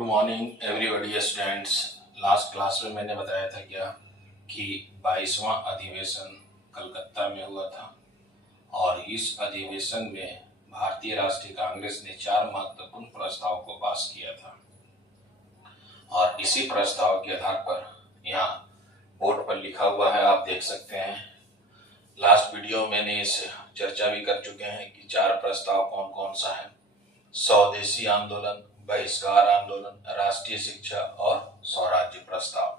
Good morning everybody students. Last class में मैंने बताया था क्या कि 22वां अधिवेशन कलकत्ता में हुआ था और इस अधिवेशन में भारतीय राष्ट्रीय कांग्रेस ने 4 महत्वपूर्ण प्रस्ताव को पास किया था और इसी प्रस्ताव के आधार पर यहाँ बोर्ड पर लिखा हुआ है, आप देख सकते हैं। लास्ट वीडियो मैंने इस चर्चा भी कर चुके हैं कि 4 प्रस्ताव कौन कौन सा है। स्वदेशी आंदोलन, बहिष्कार आंदोलन, राष्ट्रीय शिक्षा और स्वराज्य प्रस्ताव।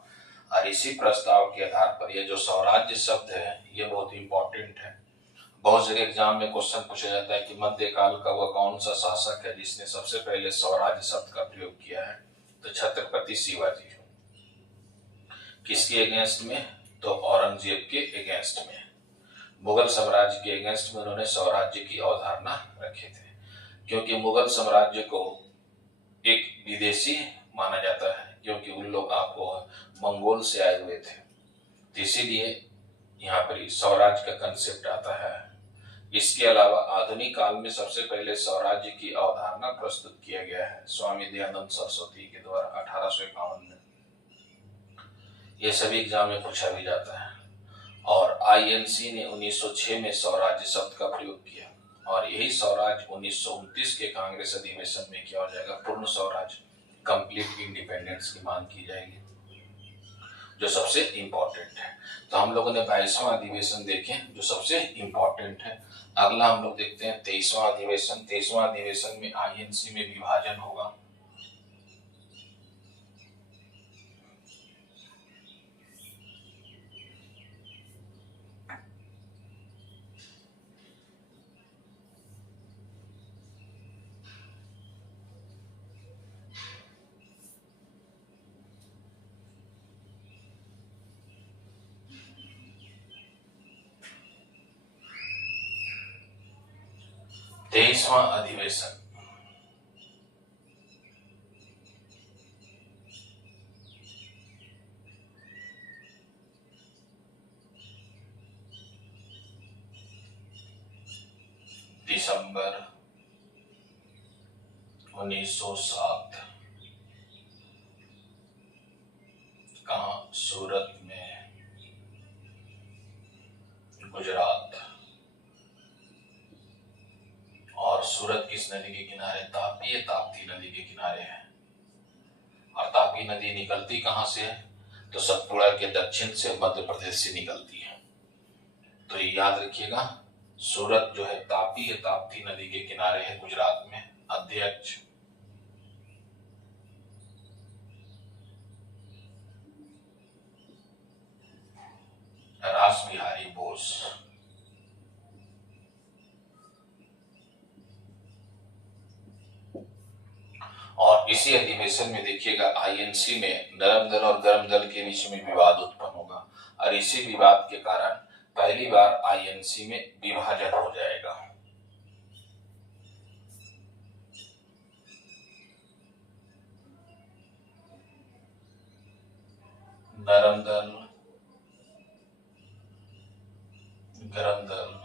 और इसी प्रस्ताव के आधार पर ये जो स्वराज्य शब्द है ये बहुत इंपॉर्टेंट है। बहुत जगह एग्जाम में क्वेश्चन पूछा जाता है कि मध्यकाल का वह कौन सा शासक है जिसने सबसे पहले स्वराज्य शब्द का प्रयोग किया है, तो छत्रपति शिवाजी। किसके अगेंस्ट में? तो औरंगजेब के अगेंस्ट में, मुगल साम्राज्य के अगेंस्ट में उन्होंने स्वराज्य की अवधारणा रखे थे, क्योंकि मुगल साम्राज्य को एक विदेशी माना जाता है, क्योंकि उन लोग आपको मंगोल से आए हुए थे, तो इसीलिए यहाँ पर स्वराज्य का कंसेप्ट आता है। इसके अलावा आधुनिक काल में सबसे पहले स्वराज्य की अवधारणा प्रस्तुत किया गया है स्वामी दयानंद सरस्वती के द्वारा 1851 में। ये सभी एग्जाम में पूछा भी जाता है। और आईएनसी ने 1906 में स्वराज्य शब्द का प्रयोग किया और यही स्वराज 1929 के कांग्रेस अधिवेशन में क्या हो जाएगा? पूर्ण स्वराज, कंप्लीट इंडिपेंडेंस की मांग की जाएगी, जो सबसे इंपॉर्टेंट है। तो हम लोगों ने 22वां अधिवेशन देखें जो सबसे इंपॉर्टेंट है। अगला हम लोग देखते हैं 23वां अधिवेशन। 23वां अधिवेशन में आईएनसी में विभाजन होगा। तेईसवां अधिवेशन दिसंबर 1907 कहाँ? सूरत में, गुजरात। और सूरत किस नदी के किनारे? तापी, ताप्ती नदी के किनारे है। और तापी नदी निकलती कहाँ से है? तो सतपुड़ा के दक्षिण से, मध्य प्रदेश से निकलती है। तो ये याद रखिएगा, सूरत जो है तापी या ताप्ती नदी के किनारे है, गुजरात में। अध्यक्ष रास बिहारी बोस। और इसी अधिवेशन में देखिएगा आईएनसी में नरम दल और गर्म दल के बीच में विवाद उत्पन्न होगा और इसी विवाद के कारण पहली बार आईएनसी में विभाजन हो जाएगा। नरम दल, गरम दल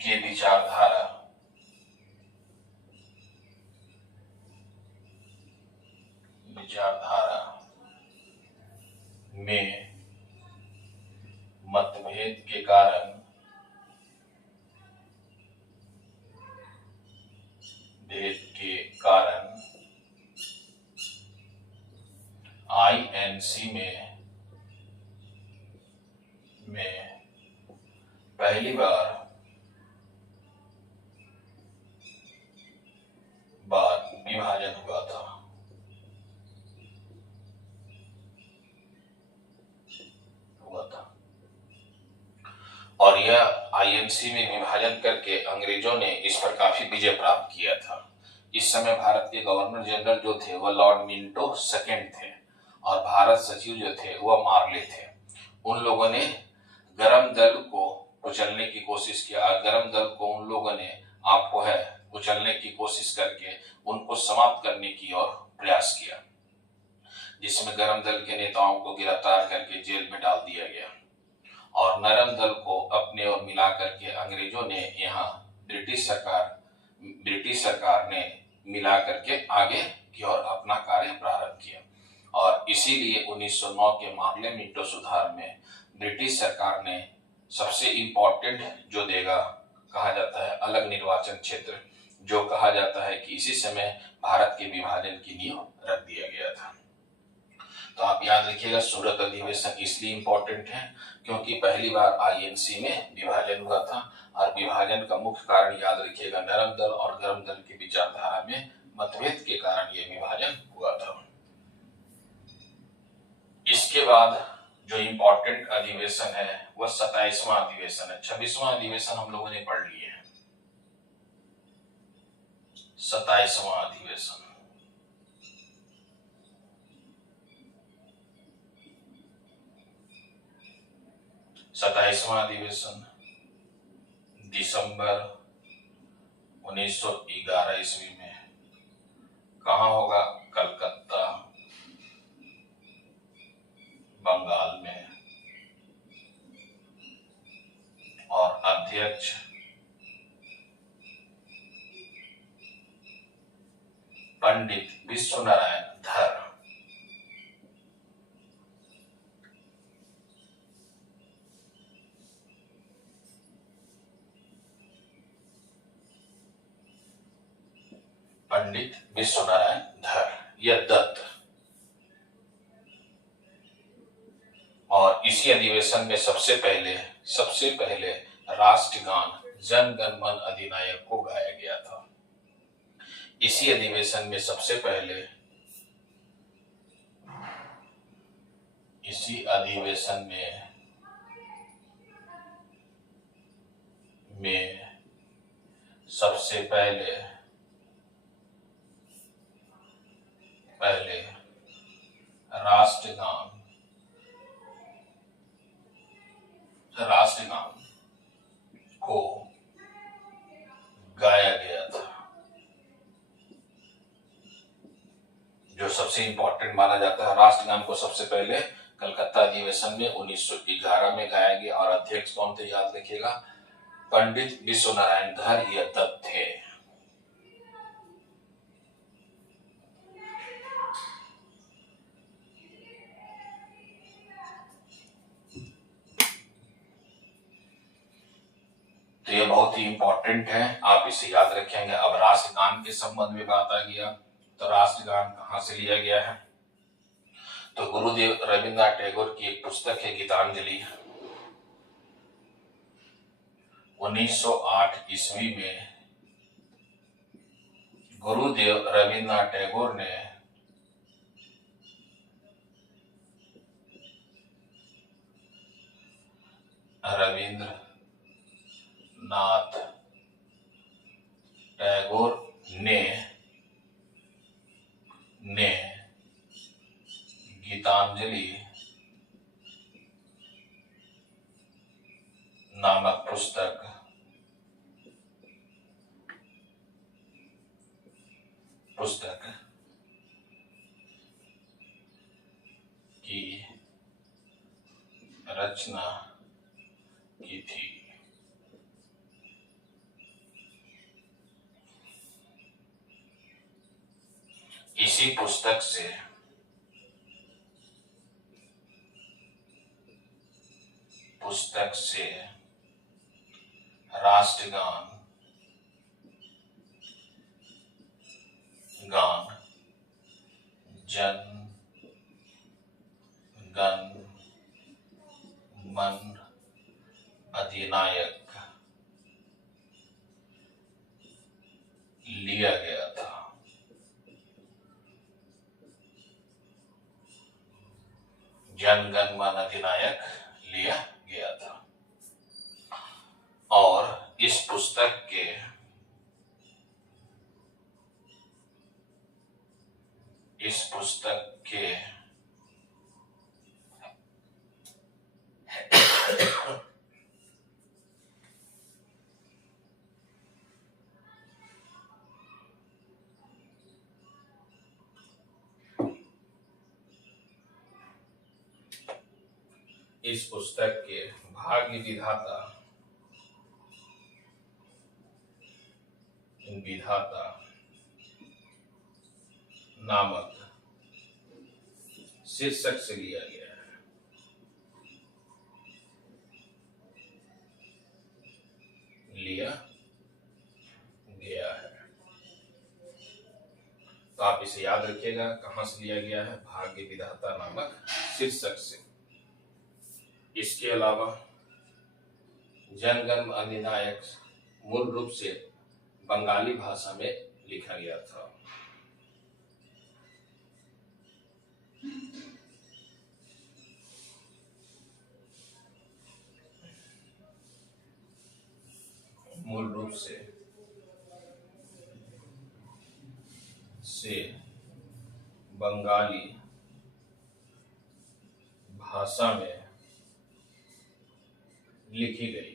की विचारधारा में मतभेद के कारण आईएनसी में पहली बार विभाजन हुआ था। और यह आईएनसी में विभाजन करके अंग्रेजों ने इस पर काफी विजय प्राप्त किया था। इस समय भारत के गवर्नर जनरल जो थे वह लॉर्ड मिंटो सेकंड थे और भारत सचिव जो थे वह मार्ले थे। उन लोगों ने गरम दल को कुचलने की कोशिश किया। गरम दल को उन लोगों ने आपको है कुचलने की कोशिश करके उनको समाप्त करने की ओर प्रयास किया, जिसमें गरम दल के नेताओं को गिरफ्तार करके जेल में डाल दिया गया और नरम दल को अपने ओर मिला करके अंग्रेजों ने यहाँ ब्रिटिश सरकार ने मिला करके आगे की और अपना कार्य प्रारंभ किया। और इसीलिए 1909 के मार्ले मिंटो सुधार में ब्रिटिश सरकार ने सबसे इम्पोर्टेंट जो देगा कहा जाता है अलग निर्वाचन क्षेत्र, जो कहा जाता है कि इसी समय भारत के विभाजन की नींव रख दिया गया था। तो आप याद रखिएगा सूरत अधिवेशन इसलिए इम्पोर्टेंट है क्योंकि पहली बार आईएनसी में विभाजन हुआ था, और विभाजन का मुख्य कारण याद रखिएगा नरम दल और गर्म दल की विचारधारा में मतभेद के कारण यह विभाजन हुआ था। इसके बाद जो इम्पोर्टेंट अधिवेशन है वह 27वां अधिवेशन है। 26वां अधिवेशन हम लोगों ने पढ़ लिए हैं। 27वां अधिवेशन 27वां अधिवेशन दिसंबर 1911 ईस्वी में कहाँ होगा? कलकत्ता, बंगाल में। और अध्यक्ष पंडित विश्वनारायण धर। पंडित विश्वनारायण धर या दत्त। और इसी अधिवेशन में सबसे पहले राष्ट्रगान जन गण मन अधिनायक को गाया गया था। इसी अधिवेशन में सबसे पहले राष्ट्रगान को गाया गया था, जो सबसे इंपॉर्टेंट माना जाता है। राष्ट्रगान को सबसे पहले कलकत्ता अधिवेशन में 1911 में गाया गया, और अध्यक्ष कौन थे याद रखिएगा? पंडित विश्वनारायण धर या दत्त थे। तो ये बहुत ही इंपॉर्टेंट है, आप इसे याद रखेंगे। अब राष्ट्रगान के संबंध में बात आ गया, तो राष्ट्रगान कहां से लिया गया है? तो गुरुदेव रविन्द्रनाथ टैगोर की एक पुस्तक है गीतांजलि। 1908 ईस्वी में गुरुदेव रविन्द्रनाथ टैगोर ने गीतांजलि नामक पुस्तक की रचना की थी। इसी पुस्तक से राष्ट्रगान जन गण मन अधिनायक लिया गया था। जन गण मन अधिनायक लिया गया था। और इस पुस्तक के भाग्य विधाता नामक शीर्षक से लिया गया है। लिया गया है। तो आप इसे याद रखिएगा, कहां से लिया गया है? भाग्य विधाता नामक शीर्षक से। इसके अलावा जनगण अधिनायक मूल रूप से बंगाली भाषा में लिखा गया था। मूल रूप से बंगाली भाषा में लिखी गई थी।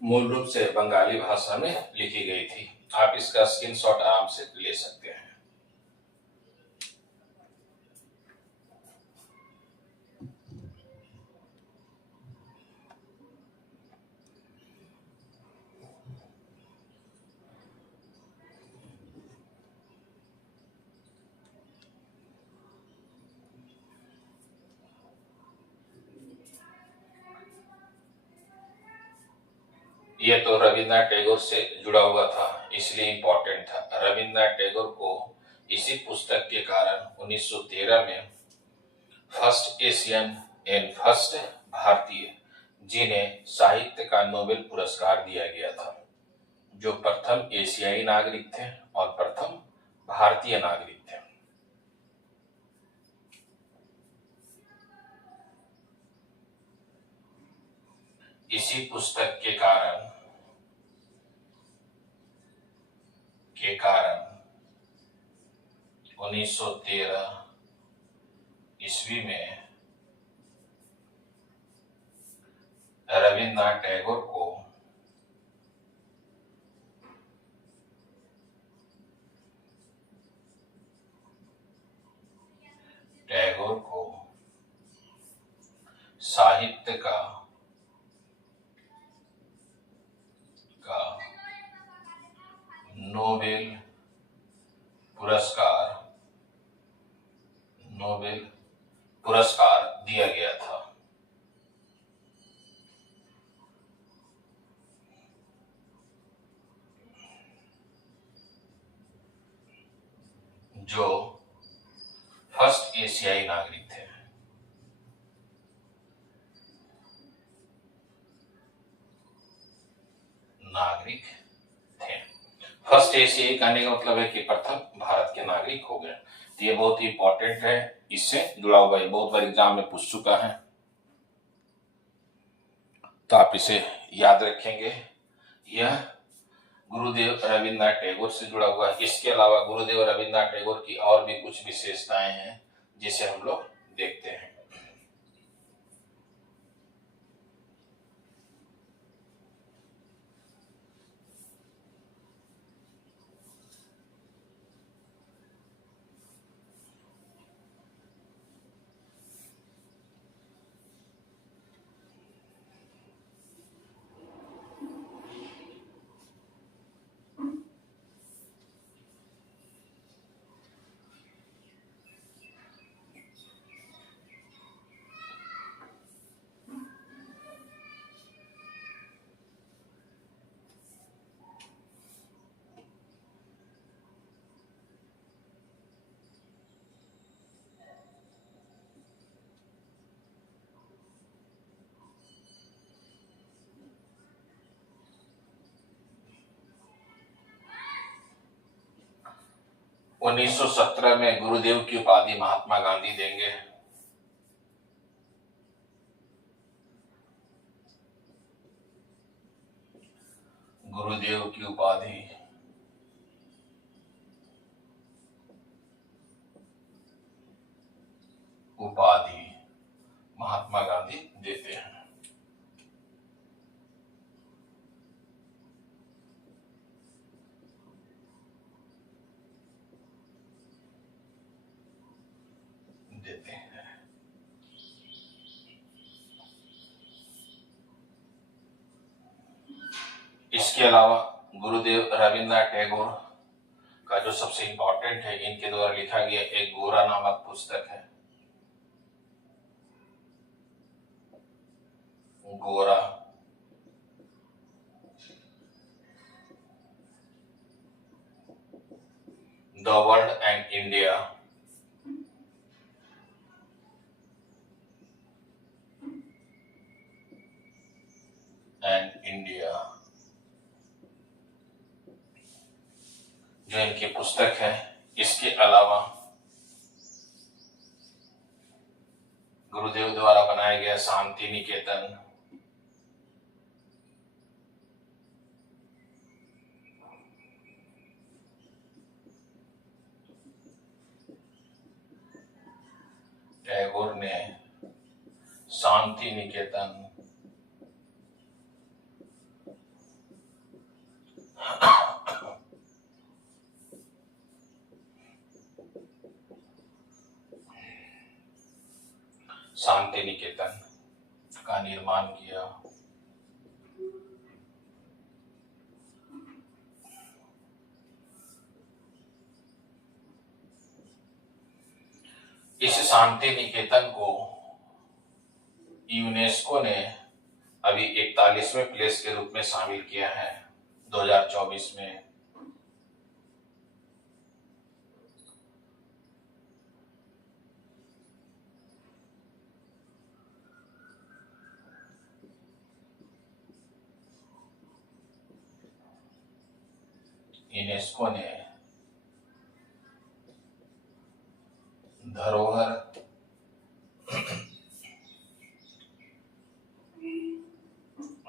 मूल रूप से बंगाली भाषा में लिखी गई थी। आप इसका स्क्रीनशॉट आराम से ले सकते हैं। यह तो रविन्द्रनाथ टैगोर से जुड़ा हुआ था, इसलिए इम्पोर्टेंट था। रविन्द्रनाथ टैगोर को इसी पुस्तक के कारण 1913 में फर्स्ट एशियन एंड फर्स्ट भारतीय, जिन्हें साहित्य का नोबेल पुरस्कार दिया गया था, जो प्रथम एशियाई नागरिक थे और प्रथम भारतीय नागरिक थे। इसी पुस्तक के कारण 1913 ईस्वी में रविन्द्रनाथ टैगोर को साहित्य का नोबेल पुरस्कार दिया गया था। जो फर्स्ट एशियाई नागरिक थे। फर्स्ट एशियाई कहने का मतलब है कि प्रथम भारत के नागरिक हो गए। तो ये बहुत ही इंपॉर्टेंट है, इससे जुड़ा हुआ है, बहुत बार एग्जाम में पूछ चुका है, तो आप इसे याद रखेंगे। यह गुरुदेव रविन्द्रनाथ टैगोर से जुड़ा हुआ है। इसके अलावा गुरुदेव रविन्द्रनाथ टैगोर की और भी कुछ विशेषताएं हैं जिसे हम लोग देखते हैं। 1917 में गुरुदेव की उपाधि महात्मा गांधी देंगे। गुरुदेव की उपाधि महात्मा गांधी देते हैं। इसके अलावा गुरुदेव रविन्द्रनाथ टैगोर का जो सबसे इंपॉर्टेंट है, इनके द्वारा लिखा गया एक गोरा नामक पुस्तक है। गोरा द वर्ल्ड एंड इंडिया जो इनकी पुस्तक है। इसके अलावा गुरुदेव द्वारा बनाया गया शांति निकेतन, टैगोर ने शांति निकेतन का निर्माण किया। इस शांति निकेतन को यूनेस्को ने अभी 41वें प्लेस के रूप में शामिल किया है 2024 में। यूनेस्को ने धरोहर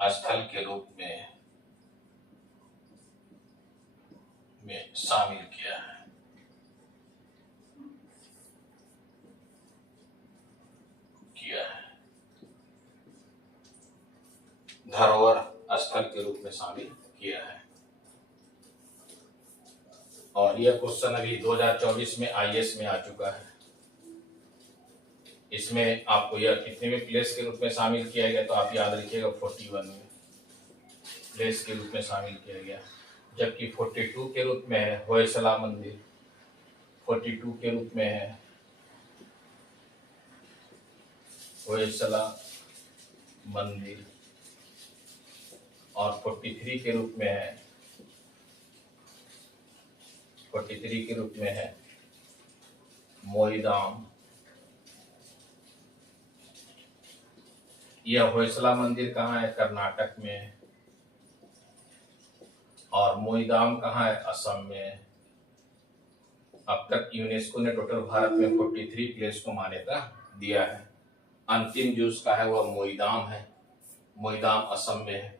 स्थल के रूप में शामिल किया है। धरोहर स्थल के रूप में शामिल किया है। और यह क्वेश्चन अभी 2024 में आईएएस में आ चुका है। इसमें आपको यह कितने में प्लेस के रूप में शामिल किया गया, तो आप याद रखिएगा 41 में प्लेस के रूप में शामिल किया गया, जबकि 42 के रूप में है होयसला मंदिर, 42 के रूप में है होयसला मंदिर, और 43 के रूप में है 43 के रूप में है मोईदाम। यह होयसला मंदिर कहाँ है? कर्नाटक में है। और मोईदाम कहाँ है? असम में है। अब तक यूनेस्को ने टोटल भारत में 43 प्लेस को मान्यता दिया है। अंतिम जो उसका है वह मोईदाम है, मोईदाम असम में है।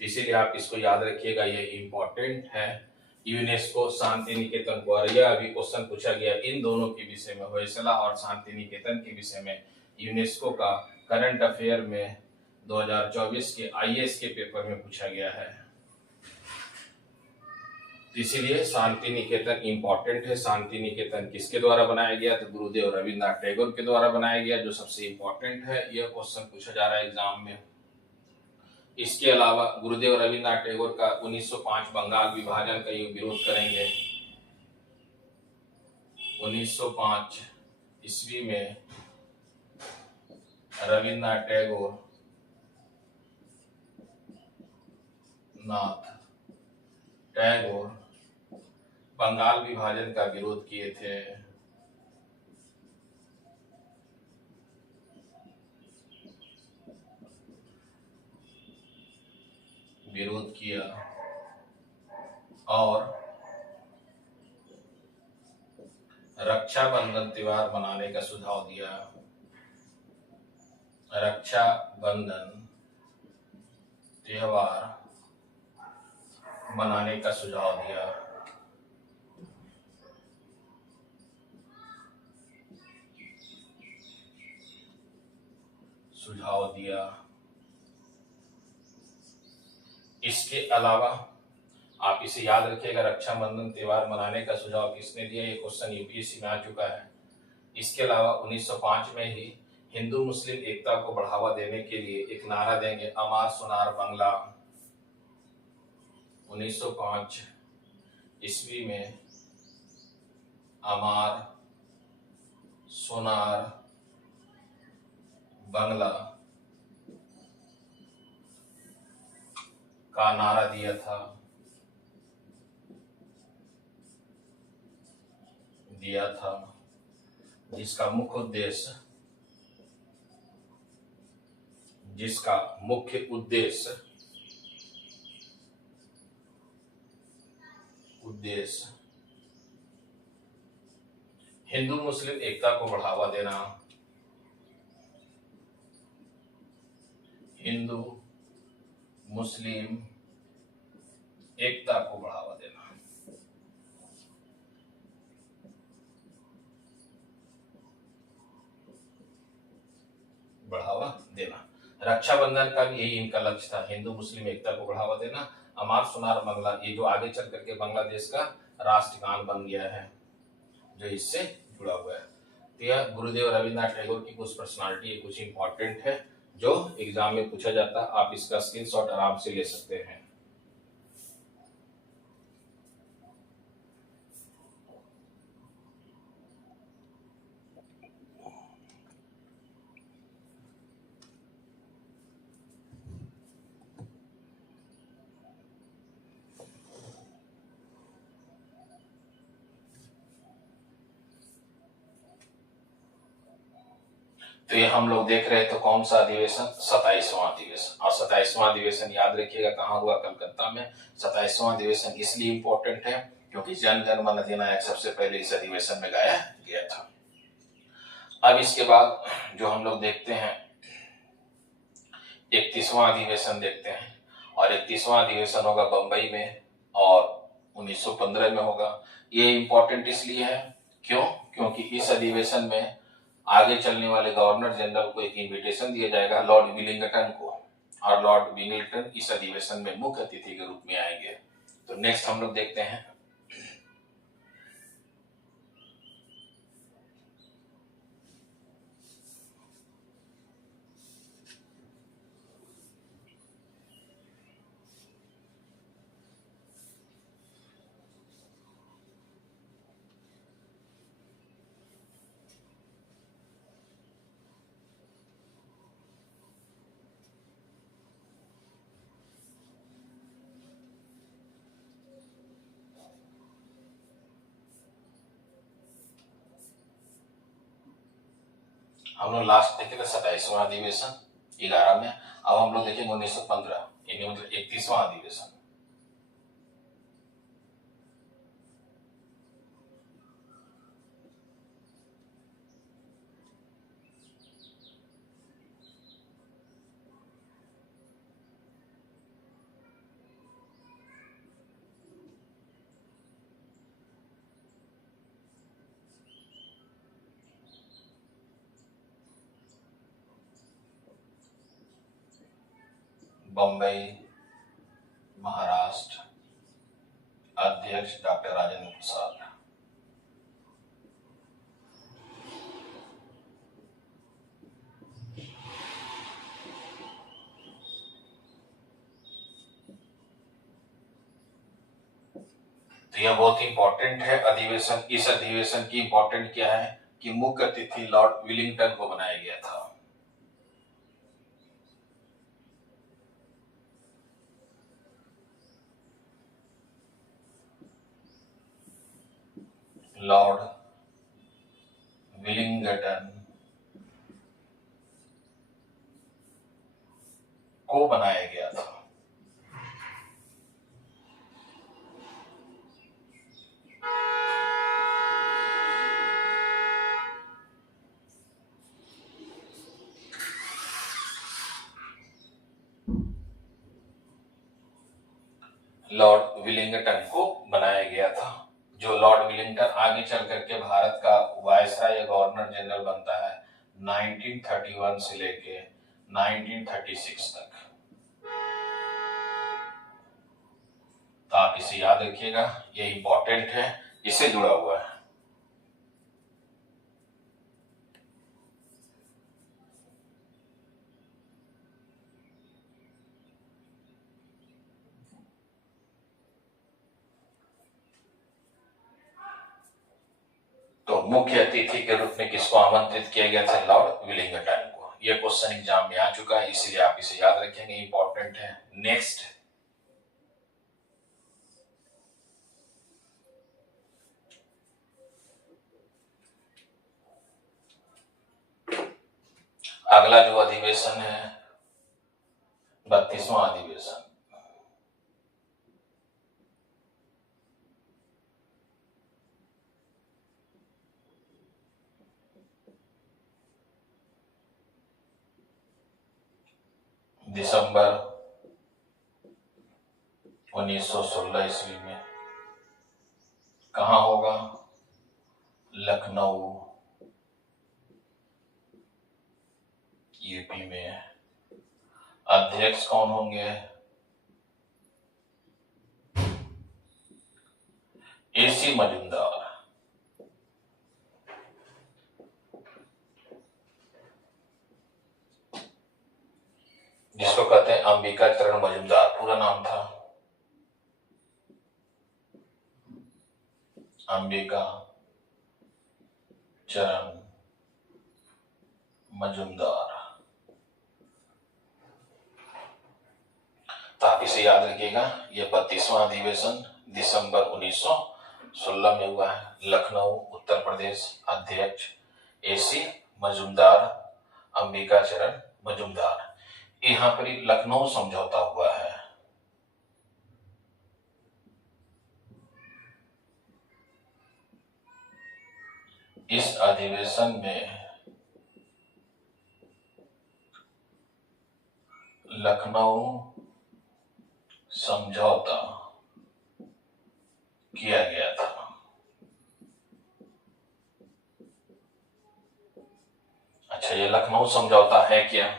इसीलिए आप इसको याद रखिएगा, ये इम्पोर्टेंट है। यूनेस्को शांति निकेतन को, और यह अभी क्वेश्चन पूछा गया इन दोनों के विषय में, होयसला और शांति निकेतन के विषय में यूनेस्को का करंट अफेयर में 2024 के आईएएस के पेपर में पूछा गया है। इसीलिए शांति निकेतन इंपॉर्टेंट है। शांति निकेतन किसके द्वारा बनाया गया? तो गुरुदेव रविन्द्रनाथ टैगोर के द्वारा बनाया गया, जो सबसे इंपॉर्टेंट है। यह क्वेश्चन पूछा जा रहा है एग्जाम में। इसके अलावा गुरुदेव रविन्द्रनाथ टैगोर का 1905 बंगाल विभाजन का ये विरोध करेंगे। 1905 ईस्वी में रविन्द्रनाथ टैगोर बंगाल विभाजन का विरोध किए थे। विरोध किया और रक्षाबंधन त्योहार मनाने का सुझाव दिया। रक्षाबंधन त्योहार मनाने का सुझाव दिया। इसके अलावा आप इसे याद रखिएगा, रक्षाबंधन त्योहार मनाने का सुझाव किसने दिया, ये क्वेश्चन यूपीएससी में आ चुका है। इसके अलावा 1905 में ही हिंदू मुस्लिम एकता को बढ़ावा देने के लिए एक नारा देंगे, अमार सुनार बंगला। 1905 ईस्वी में अमार सुनार बंगला का नारा दिया था, जिसका मुख्य उद्देश्य हिंदू मुस्लिम एकता को बढ़ावा देना, हिंदू मुस्लिम एकता को बढ़ावा देना। रक्षाबंधन का भी यही इनका लक्ष्य था, हिंदू मुस्लिम एकता को बढ़ावा देना। अमार सुनार बंगला, ये जो आगे चल करके बांग्लादेश का राष्ट्रगान बन गया है, जो इससे जुड़ा हुआ है। तो यह गुरुदेव रविन्द्रनाथ टैगोर की कुछ पर्सनालिटी, कुछ इंपॉर्टेंट है जो एग्जाम में पूछा जाता है। आप इसका स्क्रीनशॉट आराम से ले सकते हैं। तो ये हम लोग देख रहे थे कौन सा अधिवेशन, 27वां अधिवेशन। और 27वां अधिवेशन याद रखिएगा कहाँ हुआ, कलकत्ता में। 27वां अधिवेशन इसलिए इंपॉर्टेंट है क्योंकि जन गण मन अधिनायक सबसे पहले इस अधिवेशन में गाया गया था। अब इसके बाद जो हम लोग देखते हैं 31वां अधिवेशन देखते हैं, और 31वां अधिवेशन होगा बंबई में और 1915 में होगा। ये इंपॉर्टेंट इसलिए है क्योंकि इस अधिवेशन में आगे चलने वाले गवर्नर जनरल को एक इनविटेशन दिया जाएगा, लॉर्ड विलिंगटन को, और लॉर्ड विलिंगटन इस अधिवेशन में मुख्य अतिथि के रूप में आएंगे। तो नेक्स्ट हम लोग देखते हैं हम लोग लास्ट देखे थे 27वां अधिवेशन 11 में। अब हम लोग देखेंगे 1915, यानी मतलब 31वां अधिवेशन। बम्बई महाराष्ट्र, अध्यक्ष डॉक्टर राजेंद्र प्रसाद। तो यह बहुत इंपॉर्टेंट है अधिवेशन। इस अधिवेशन की इंपॉर्टेंट क्या है कि मुख्य अतिथि लॉर्ड विलिंगटन को बनाया गया था। लॉर्ड विलिंगटन को बनाया गया था। लॉर्ड विलिंगटन को बनाया गया था। जो लॉर्ड विलिंगटन आगे चल करके भारत का वायसराय या गवर्नर जनरल बनता है 1931 से लेके 1936 तक। तो आप इसे याद रखिएगा, ये इंपॉर्टेंट है, इससे जुड़ा हुआ है। तो मुख्य अतिथि के रूप में किसको आमंत्रित किया गया था? लॉर्ड विलिंगटन को। यह क्वेश्चन एग्जाम में आ चुका है, इसलिए आप इसे याद रखेंगे, इंपॉर्टेंट है। नेक्स्ट, अगला जो अधिवेशन है 32वां अधिवेशन। दिसंबर 1916 ईस्वी में कहां होगा? लखनऊ, यूपी में। अध्यक्ष कौन होंगे? एसी मजूमदार। जिसको कहते हैं अंबिका चरण मजूमदार, पूरा नाम था अंबिका चरण मजूमदार। तो आप इसे याद रखिएगा, यह 32वां अधिवेशन दिसंबर 1916 में हुआ है। लखनऊ, उत्तर प्रदेश। अध्यक्ष एसी मजूमदार, अंबिका चरण मजूमदार। यहां पर लखनऊ समझौता हुआ है। इस अधिवेशन में लखनऊ समझौता किया गया था। अच्छा, ये लखनऊ समझौता है क्या?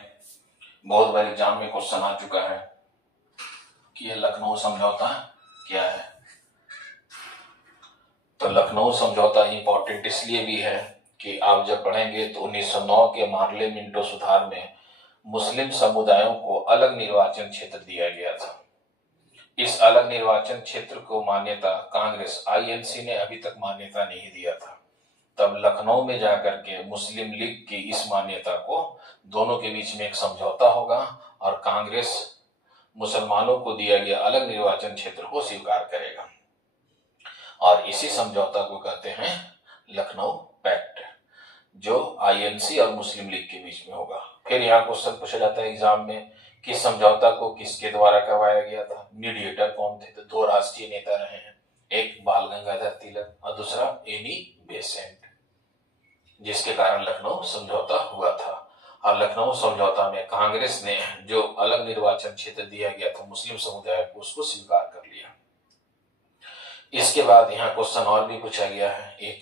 बहुत बार एग्जाम में क्वेश्चन आ चुका है कि ये लखनऊ समझौता क्या है। तो लखनऊ समझौता इंपॉर्टेंट इसलिए भी है कि आप जब पढ़ेंगे तो 1909 के मार्ले मिंटो सुधार में मुस्लिम समुदायों को अलग निर्वाचन क्षेत्र दिया गया था। इस अलग निर्वाचन क्षेत्र को मान्यता कांग्रेस आईएनसी ने अभी तक मान्यता नहीं दिया था। तब लखनऊ में जाकर के मुस्लिम लीग की इस मान्यता को, दोनों के बीच में एक समझौता होगा और कांग्रेस मुसलमानों को दिया गया अलग निर्वाचन क्षेत्र को स्वीकार करेगा। और इसी समझौता को कहते हैं लखनऊ पैक्ट, जो आईएनसी और मुस्लिम लीग के बीच में होगा। फिर यहाँ क्वेश्चन पूछा जाता है एग्जाम में कि समझौता को किसके द्वारा करवाया गया था? मीडिएटर कौन थे? तो दो राष्ट्रीय नेता रहे हैं, एक बाल गंगाधर तिलक और दूसरा एनी बेसेंट, जिसके कारण लखनऊ समझौता हुआ था। और लखनऊ समझौता में कांग्रेस ने जो अलग निर्वाचन क्षेत्र दिया गया था मुस्लिम समुदाय को, उसको स्वीकार कर लिया। इसके बाद यहाँ क्वेश्चन और भी पूछा गया है। एक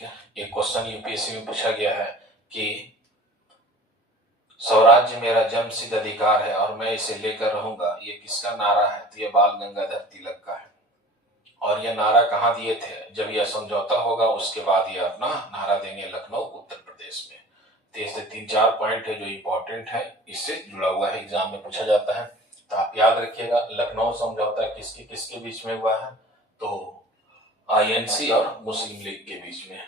क्वेश्चन यूपीएससी में पूछा गया है कि स्वराज्य मेरा जन्मसिद्ध अधिकार है और मैं इसे लेकर रहूंगा, ये किसका नारा है? तो ये बाल गंगाधर तिलक का है। और यह नारा कहाँ दिए थे? जब यह समझौता होगा उसके बाद ये अपना नारा देंगे लखनऊ, उत्तर प्रदेश में। तो इससे 3-4 पॉइंट है जो इंपॉर्टेंट है, इससे जुड़ा हुआ है, एग्जाम में पूछा जाता है। तो आप याद रखिएगा, लखनऊ समझौता किसके किसके बीच में हुआ है? तो आईएनसी और मुस्लिम लीग के बीच में।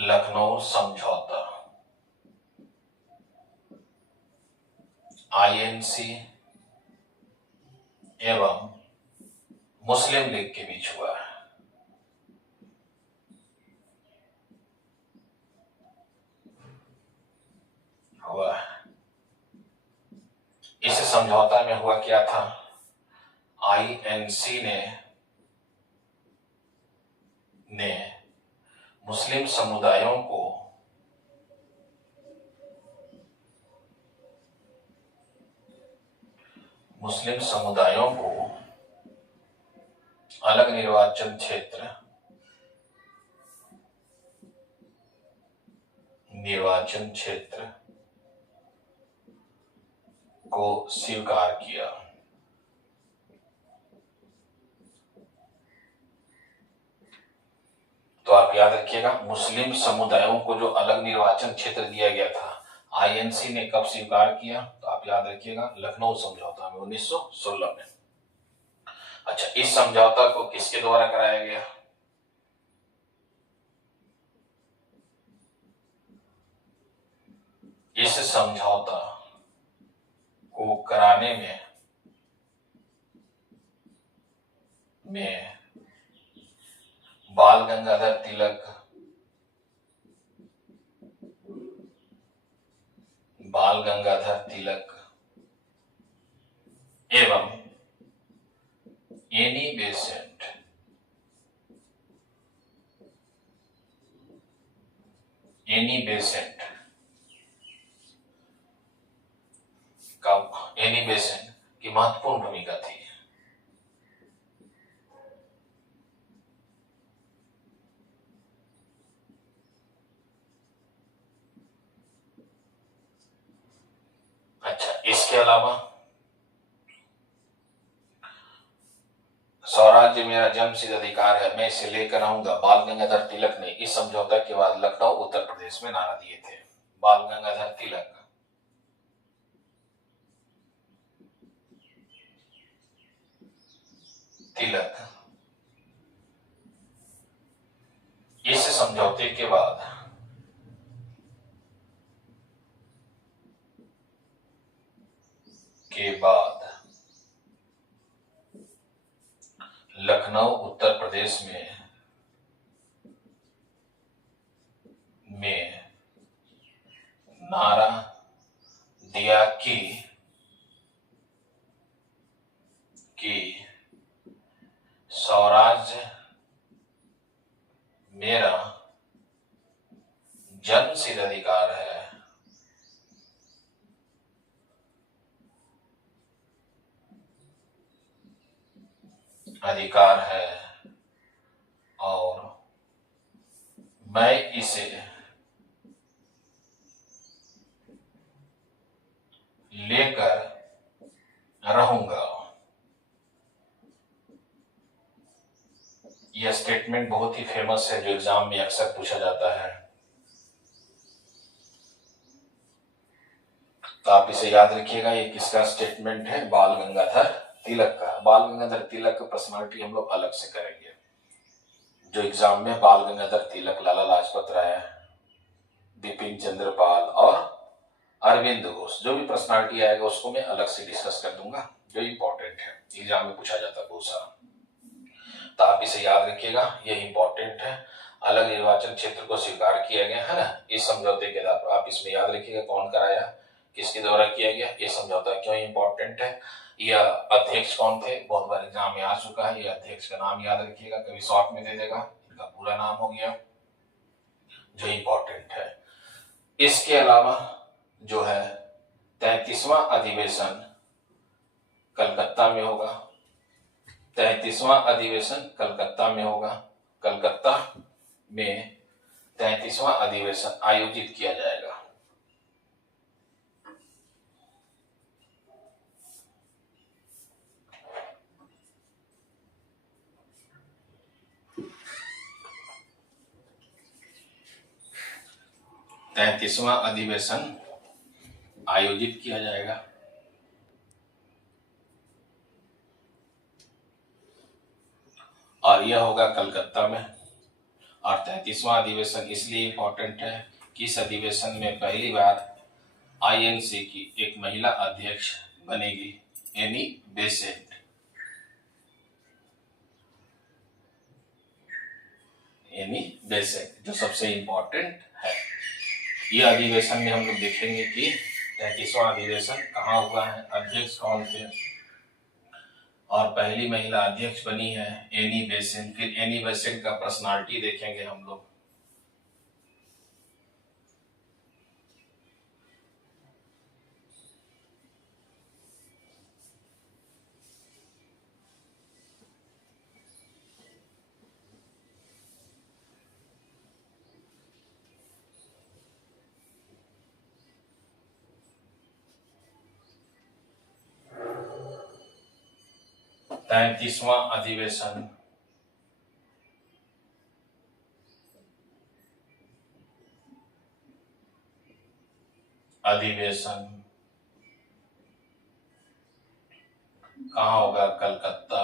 लखनऊ समझौता आईएनसी एवं मुस्लिम लीग के बीच हुआ है। इस समझौता में हुआ क्या था? आईएनसी ने मुस्लिम समुदायों को मुस्लिम समुदायों को अलग निर्वाचन क्षेत्र को स्वीकार किया। तो आप याद रखिएगा, मुस्लिम समुदायों को जो अलग निर्वाचन क्षेत्र दिया गया था, आईएनसी ने कब स्वीकार किया? तो आप याद रखिएगा, लखनऊ समझौता में 1916 में। अच्छा, इस समझौता को किसके द्वारा कराया गया? इस समझौता को कराने में बाल गंगाधर तिलक एवं एनी बेसेंट की महत्वपूर्ण भूमिका थी। अच्छा, इसके अलावा स्वराज्य मेरा जन्मसिद्ध अधिकार है, मैं इसे लेकर आऊंगा, बाल गंगाधर तिलक ने इस समझौता के बाद लखनऊ उत्तर प्रदेश में नारा दिए थे। बाल गंगाधर तिलक इस समझौते के बाद लखनऊ उत्तर प्रदेश में नारा दिया कि स्वराज्य मेरा जन्मसिद्ध अधिकार है, और मैं इसे लेकर रहूंगा। यह स्टेटमेंट बहुत ही फेमस है, जो एग्जाम में अक्सर पूछा जाता है। तो आप इसे याद रखिएगा, ये किसका स्टेटमेंट है? बाल गंगाधर तिलक का। बाल गंगाधर तिलक का पर्सनालिटी हम लोग अलग से करेंगे। जो एग्जाम में बाल गंगाधर तिलक, लाला लाजपत राय, बिपिन चंद्र पाल और अरविंद घोष, जो भी पर्सनालिटी आएगा उसको मैं अलग से डिस्कस कर दूंगा, जो इंपॉर्टेंट है, एग्जाम में पूछा जाता है बहुत सारा। तो आप इसे याद रखिएगा, यह इंपॉर्टेंट है। अलग निर्वाचन क्षेत्र को स्वीकार किया गया है ना इस समझौते के आधार पर। आप इसमें याद रखिएगा कौन कराया, किसके द्वारा किया गया, ये समझौता क्यों इंपॉर्टेंट है, यह अध्यक्ष कौन थे, बहुत बार एग्जाम में आ चुका है। ये अध्यक्ष का नाम याद रखिएगा, कभी शॉर्ट में दे देगा, इनका पूरा नाम हो गया, जो इंपॉर्टेंट है। इसके अलावा जो है 33वां अधिवेशन कलकत्ता में होगा। 33वां अधिवेशन कलकत्ता में होगा। कलकत्ता में 33वां अधिवेशन आयोजित किया जाएगा। तैंतीसवां अधिवेशन आयोजित किया जाएगा। और यह होगा कलकत्ता में। और 33वां अधिवेशन इसलिए इंपॉर्टेंट है कि इस अधिवेशन में पहली बार आईएनसी की एक महिला अध्यक्ष बनेगी, एनी बेसेंट। जो सबसे इंपॉर्टेंट है। यह अधिवेशन में हम लोग देखेंगे कि 33वां अधिवेशन कहाँ हुआ है, अध्यक्ष कौन थे, और पहली महिला अध्यक्ष बनी है एनी बेसेंट। फिर एनी बेसेंट का पर्सनालिटी देखेंगे हम लोग। 33वां अधिवेशन कहाँ होगा? कलकत्ता,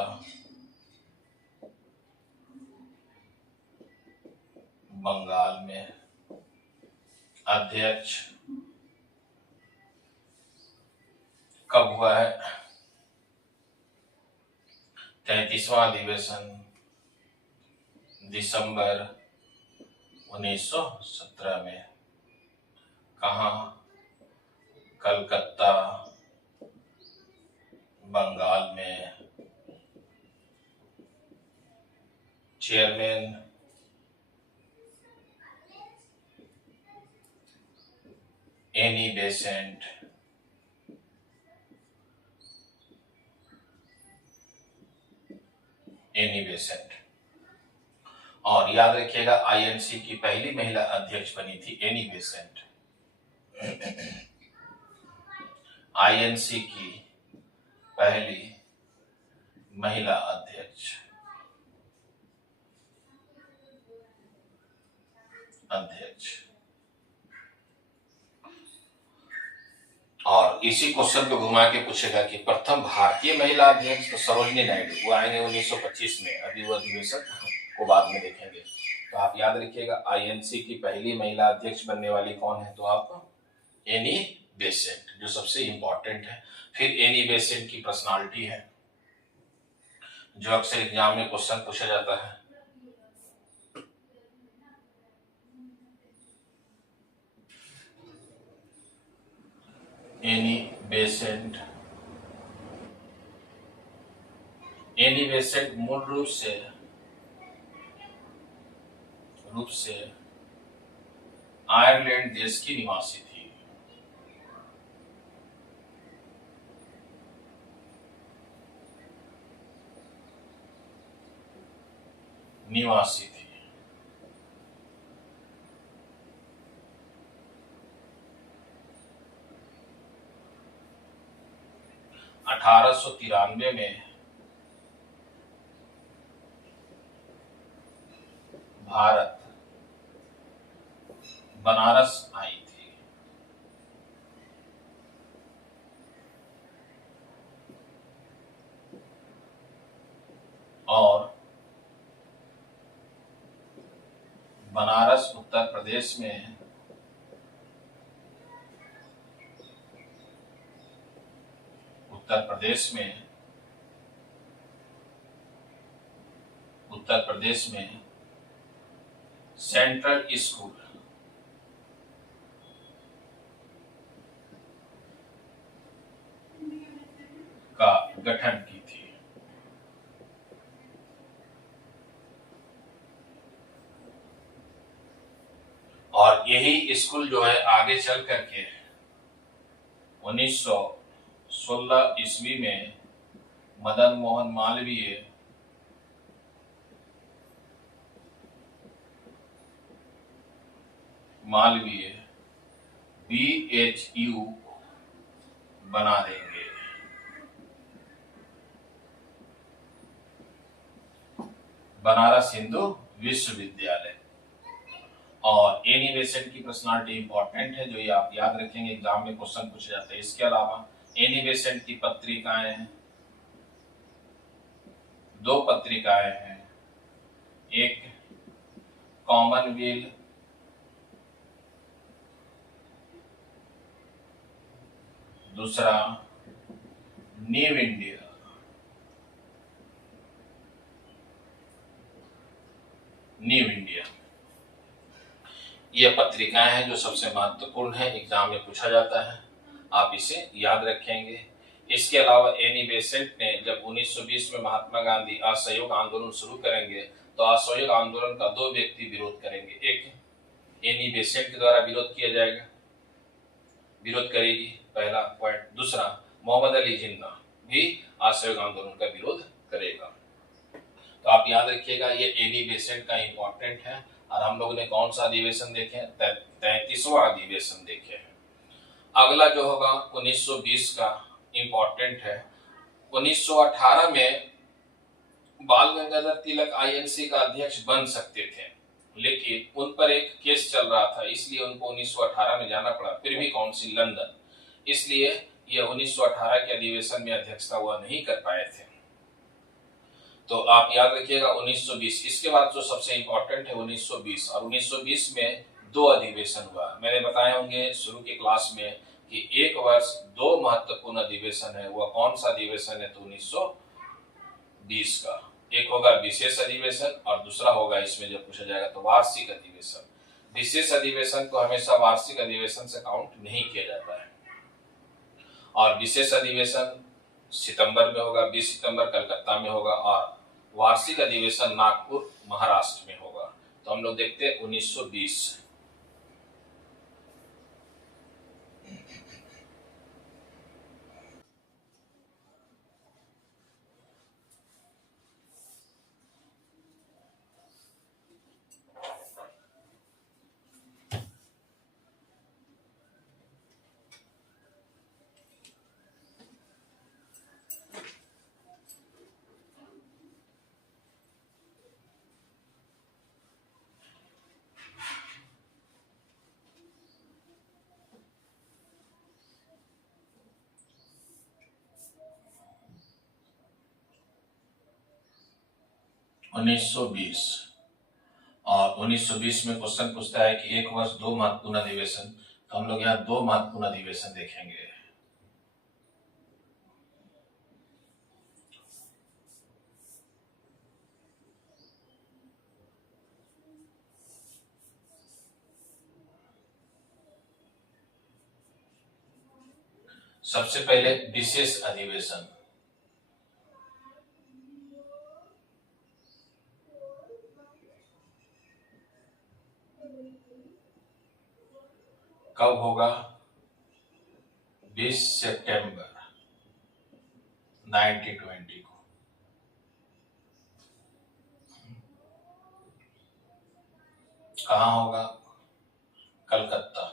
बंगाल में। अध्यक्ष कब हुआ है? 33वां अधिवेशन दिसंबर 1917 में। कहाँ? कलकत्ता, बंगाल में। Chairman Annie Besant. और याद रखिएगा आईएनसी की पहली महिला अध्यक्ष बनी थी एनी बेसेंट। आईएनसी की पहली महिला अध्यक्ष और इसी क्वेश्चन को घुमा के पूछेगा कि प्रथम भारतीय महिला अध्यक्ष तो सरोजिनी नायडू, वो आएंगे 1925 में। अभी वो अधिवेशन को बाद में देखेंगे। तो आप याद रखिएगा आईएनसी की पहली महिला अध्यक्ष बनने वाली कौन है? तो आप एनी बेसेंट, जो सबसे इंपॉर्टेंट है। फिर एनी बेसेंट की पर्सनालिटी है जो अक्सर एग्जाम में क्वेश्चन पूछा जाता है। एनी बेसेंट मूल रूप से आयरलैंड देश की निवासी थी। निवासी थी। (1893) में भारत बनारस आई थी। और बनारस उत्तर प्रदेश में सेंट्रल स्कूल का गठन की थी। और यही स्कूल जो है आगे चल करके 1916 ईस्वी में मदन मोहन मालवीय BHU बना देंगे। बनारस हिंदू विश्वविद्यालय। और एनी बेसेंट की पर्सनालिटी इंपॉर्टेंट है, जो ये आप याद रखेंगे, एग्जाम में क्वेश्चन पूछे जाते हैं। इसके अलावा एनी बेसेंट की पत्रिकाएं हैं, 2 पत्रिकाएं हैं। एक कॉमनवेल्थ, दूसरा न्यू इंडिया। ये पत्रिकाएं हैं जो सबसे महत्वपूर्ण है, एग्जाम में पूछा जाता है, आप इसे याद रखेंगे। इसके अलावा एनी बेसेंट ने जब 1920 में महात्मा गांधी असहयोग आंदोलन शुरू करेंगे तो असहयोग आंदोलन का 2 व्यक्ति विरोध करेंगे। एक एनी बेसेंट के द्वारा विरोध करेगी, पहला पॉइंट। दूसरा मोहम्मद अली जिन्ना भी असहयोग आंदोलन का विरोध करेगा। तो आप याद रखिएगा ये एनी बेसेंट का इंपॉर्टेंट है। और हम लोगों ने कौन सा अधिवेशन देखे? 33वां अधिवेशन देखे हैं। अगला जो होगा 1920 का इंपॉर्टेंट है। 1918 में बाल गंगाधर तिलक आईएनसी का अध्यक्ष बन सकते थे, लेकिन उन पर एक केस चल रहा था, इसलिए उनको 1918 में जाना पड़ा। फिर भी काउंसिल लंदन, इसलिए ये 1918 के अधिवेशन में अध्यक्षता हुआ नहीं कर पाए थे। तो आप याद रखिएगा 1920। इसके बाद जो सबसे इंपॉर्टेंट है 1920, और 1920 में दो अधिवेशन हुआ। मैंने बताए होंगे शुरू के क्लास में कि एक वर्ष दो महत्वपूर्ण अधिवेशन है। वह कौन सा अधिवेशन है? तो 1920 का। एक होगा विशेष अधिवेशन और दूसरा होगा, इसमें जब पूछा जाएगा तो वार्षिक अधिवेशन। विशेष अधिवेशन को हमेशा वार्षिक अधिवेशन से काउंट नहीं किया जाता है, और विशेष अधिवेशन सितंबर में होगा, 20 सितंबर कलकत्ता में होगा, और वार्षिक अधिवेशन नागपुर महाराष्ट्र में होगा। तो हम लोग देखते हैं 1920। और 1920 में क्वेश्चन पूछता है कि एक वर्ष दो महत्वपूर्ण अधिवेशन। तो हम लोग यहाँ दो महत्वपूर्ण अधिवेशन देखेंगे। सबसे पहले विशेष अधिवेशन। कब होगा? 20 सितंबर 1920 को। कहाँ होगा? कलकत्ता,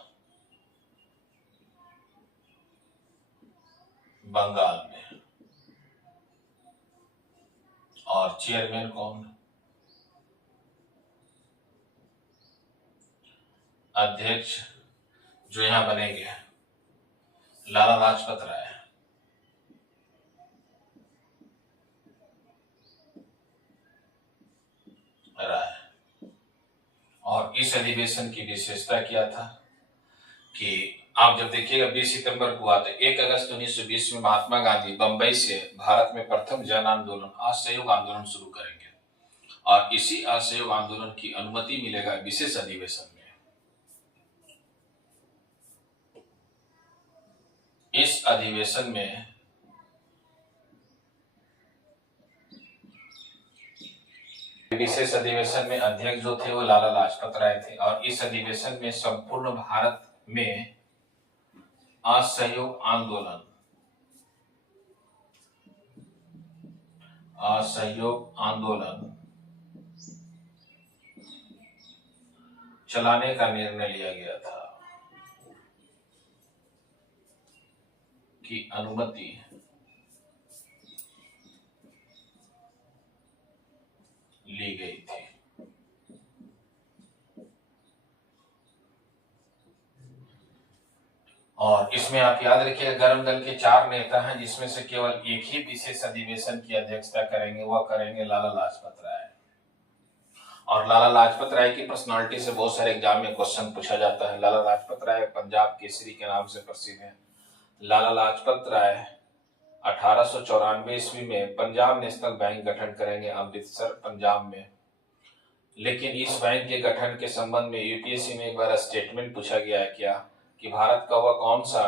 बंगाल में। और चेयरमैन कौन? अध्यक्ष जो यहां बनेंगे लाला लाजपत राय। और इस अधिवेशन की विशेषता क्या था कि आप जब देखिएगा 20 सितंबर को हुआ, तो 1 अगस्त 1920 में महात्मा गांधी बंबई से भारत में प्रथम जन आंदोलन असहयोग आंदोलन शुरू करेंगे, और इसी असहयोग आंदोलन की अनुमति मिलेगा विशेष अधिवेशन में। इस अधिवेशन में विशेष अधिवेशन में अध्यक्ष जो थे वो लाला लाजपत राय थे, और इस अधिवेशन में संपूर्ण भारत में असहयोग आंदोलन चलाने का निर्णय लिया गया था, की अनुमति ली गई थी। और इसमें आप याद रखिएगा गर्म दल के 4 नेता हैं, जिसमें से केवल एक ही विशेष अधिवेशन की अध्यक्षता करेंगे, वह करेंगे लाला लाजपत राय। और लाला लाजपत राय की पर्सनालिटी से बहुत सारे एग्जाम में क्वेश्चन पूछा जाता है। लाला लाजपत राय पंजाब केसरी के नाम से प्रसिद्ध है। लाला लाजपत राय 1894 ईस्वी में पंजाब नेशनल बैंक गठन करेंगे अमृतसर पंजाब में। लेकिन इस बैंक के गठन के संबंध में यूपीएससी में एक बार स्टेटमेंट पूछा गया है क्या, कि भारत का वह कौन सा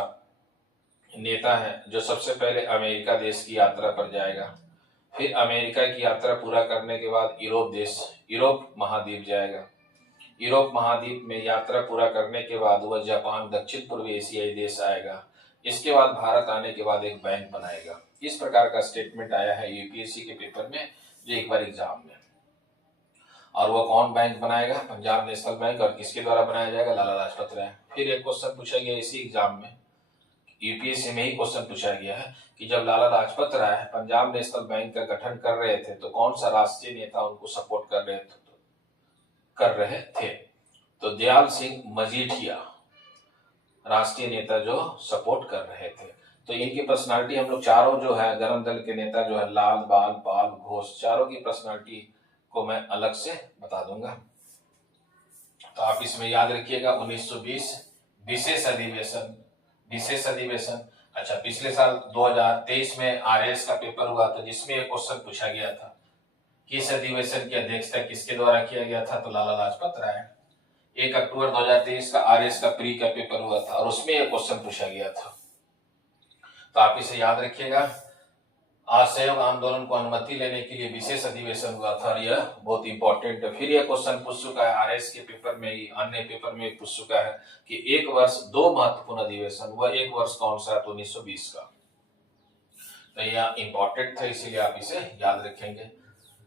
नेता है जो सबसे पहले अमेरिका देश की यात्रा पर जाएगा, फिर अमेरिका की यात्रा पूरा करने के बाद यूरोप महाद्वीप जाएगा, यूरोप महाद्वीप में यात्रा पूरा करने के बाद वह जापान दक्षिण पूर्वी एशियाई देश आएगा, इसके बाद भारत आने के बाद एक बैंक बनाएगा। इस प्रकार का स्टेटमेंट आया है यूपीएससी के पेपर में जो एक बार एग्जाम में। और वो कौन बैंक बनाएगा? Punjab national bank. और किसके द्वारा बनाया जाएगा? लाला लाजपत राय। फिर एक क्वेश्चन पूछा गया इसी एग्जाम में, यूपीएससी में ही क्वेश्चन पूछा गया है कि जब लाला लाजपत राय पंजाब नेशनल बैंक का गठन कर रहे थे तो कौन सा राष्ट्रीय नेता उनको सपोर्ट कर रहे थे। तो दयाल सिंह मजीठिया राष्ट्रीय नेता जो सपोर्ट कर रहे थे। तो इनकी पर्सनालिटी हम लोग चारों जो है गरम दल के नेता जो है लाल, बाल, पाल, घोष, चारों की पर्सनालिटी को मैं अलग से बता दूंगा। तो आप इसमें याद रखिएगा 1920 विशेष अधिवेशन। अच्छा, पिछले साल 2023 में आरएस का पेपर हुआ था जिसमें एक क्वेश्चन पूछा गया था किस अधिवेशन की अध्यक्षता किसके द्वारा किया गया था, तो लाला लाजपत राय। 1 अक्टूबर 2023 का आरएस का प्री का पेपर हुआ था और उसमें एक क्वेश्चन पूछा गया था। तो आप इसे याद रखिएगा। असहयोग आंदोलन को अनुमति लेने के लिए विशेष अधिवेशन हुआ था और यह बहुत इंपॉर्टेंट है। फिर यह क्वेश्चन पूछ चुका है आरएस के पेपर में ही, अन्य पेपर में पूछ चुका है कि एक वर्ष 2 महत्वपूर्ण अधिवेशन हुआ, एक वर्ष कौन सा, तो 1920 का। तो यह इंपॉर्टेंट था, इसीलिए आप इसे याद रखेंगे।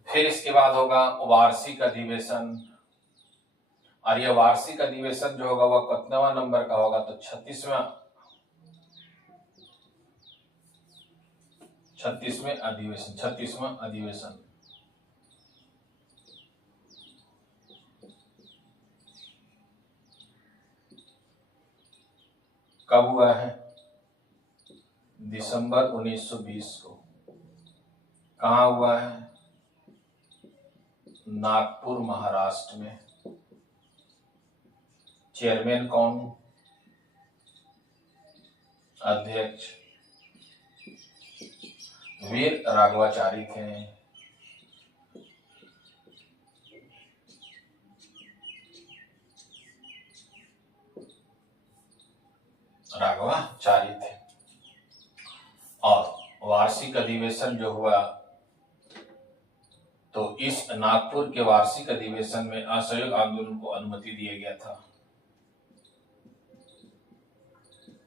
फिर इसके बाद होगा वार्षिक अधिवेशन, और यह वार्षिक अधिवेशन जो होगा वह कितनावां नंबर का होगा, तो 36वां अधिवेशन। कब हुआ है, दिसंबर 1920 को। कहाँ हुआ है, नागपुर महाराष्ट्र में। चेयरमैन कौन, अध्यक्ष वीर राघवाचारी थे। राघवाचारी थे। और वार्षिक अधिवेशन जो हुआ, तो इस नागपुर के वार्षिक अधिवेशन में असहयोग आंदोलन को अनुमति दिया गया था।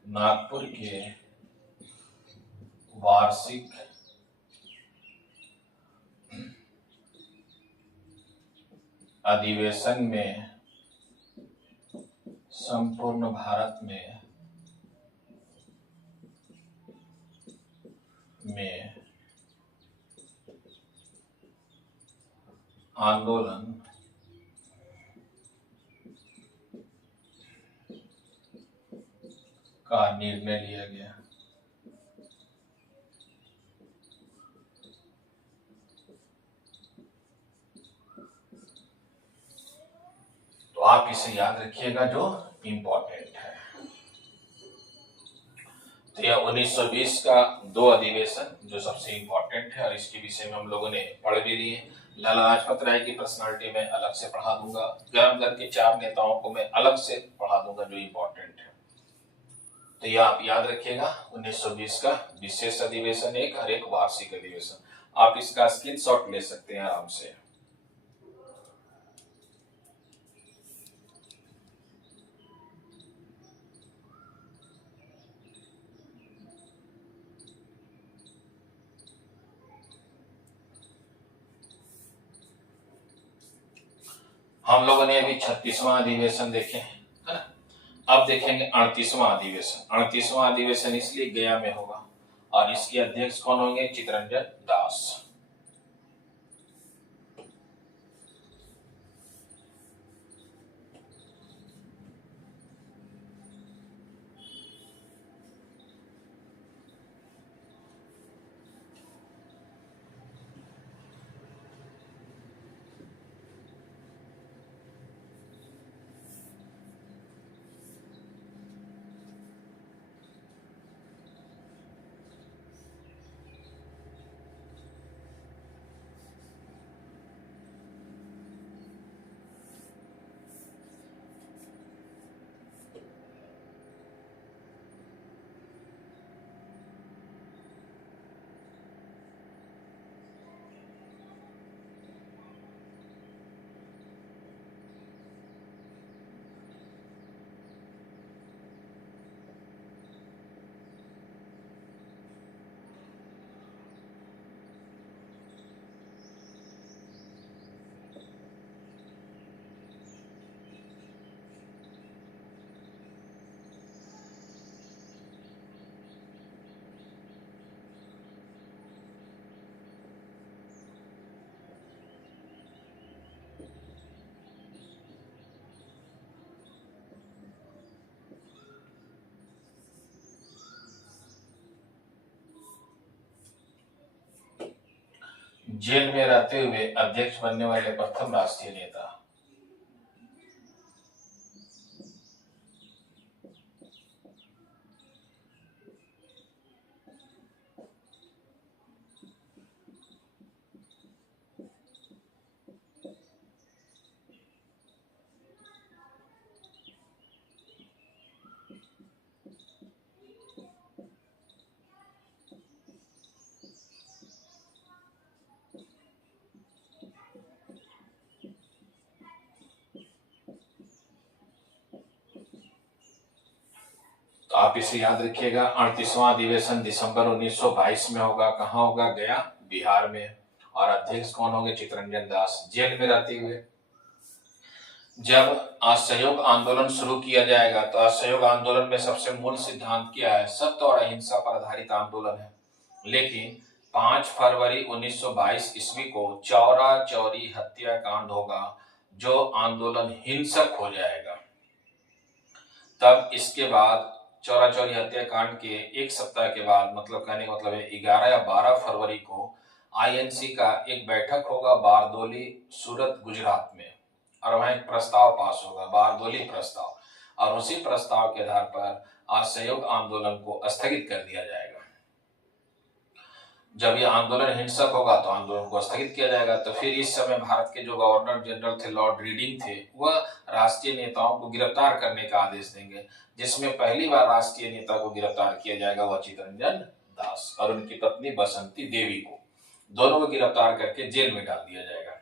नागपुर के वार्षिक अधिवेशन में संपूर्ण भारत में आंदोलन का निर्णय लिया गया। तो आप इसे याद रखिएगा जो इंपॉर्टेंट है। तो यह 1920 का 2 अधिवेशन जो सबसे इंपॉर्टेंट है और इसके विषय में हम लोगों ने पढ़ भी लिए। लाला लाजपत राय की पर्सनालिटी में अलग से पढ़ा दूंगा, गरम दल के 4 नेताओं को मैं अलग से पढ़ा दूंगा जो इंपॉर्टेंट है। तो यह आप याद रखिएगा 1920 का विशेष अधिवेशन एक और एक वार्षिक अधिवेशन। आप इसका स्क्रीनशॉट ले सकते हैं आराम से। हम लोगों ने अभी 36वां अधिवेशन देखे हैं, है ना। अब देखेंगे 38वां अधिवेशन। 38वां अधिवेशन इसलिए गया में होगा और इसके अध्यक्ष कौन होंगे, चित्तरंजन दास। जेल में रहते हुए अध्यक्ष बनने वाले प्रथम राष्ट्रीय नेता। तो आप इसे याद रखिएगा। 38वां अधिवेशन दिसंबर 1922 में होगा। कहाँ होगा? गया, बिहार में। और अध्यक्ष कौन होंगे? चित्तरंजन दास, जेल में रहते हुए। जब असहयोग आंदोलन शुरू किया जाएगा तो असहयोग आंदोलन में सबसे मूल सिद्धांत क्या है? सत्य और अहिंसा पर आधारित आंदोलन है। लेकिन 5 फरवरी 1922 ईस्वी को चौरा चौरी हत्याकांड होगा, जो आंदोलन हिंसक हो जाएगा। तब इसके बाद चौरा चौरी हत्याकांड के एक सप्ताह के बाद, मतलब कहने का मतलब है 11 या 12 फरवरी को आईएनसी का एक बैठक होगा बारदोली, सूरत, गुजरात में। और वहां एक प्रस्ताव पास होगा, बारदोली प्रस्ताव, और उसी प्रस्ताव के आधार पर असहयोग आंदोलन को स्थगित कर दिया जाएगा। जब यह आंदोलन हिंसक होगा तो आंदोलन को स्थगित किया जाएगा। तो फिर इस समय भारत के जो गवर्नर जनरल थे, लॉर्ड रीडिंग थे, वह राष्ट्रीय नेताओं को गिरफ्तार करने का आदेश देंगे, जिसमें पहली बार राष्ट्रीय नेता को गिरफ्तार किया जाएगा वह चित्तरंजन दास और उनकी पत्नी बसंती देवी को। दोनों को गिरफ्तार करके जेल में डाल दिया जाएगा।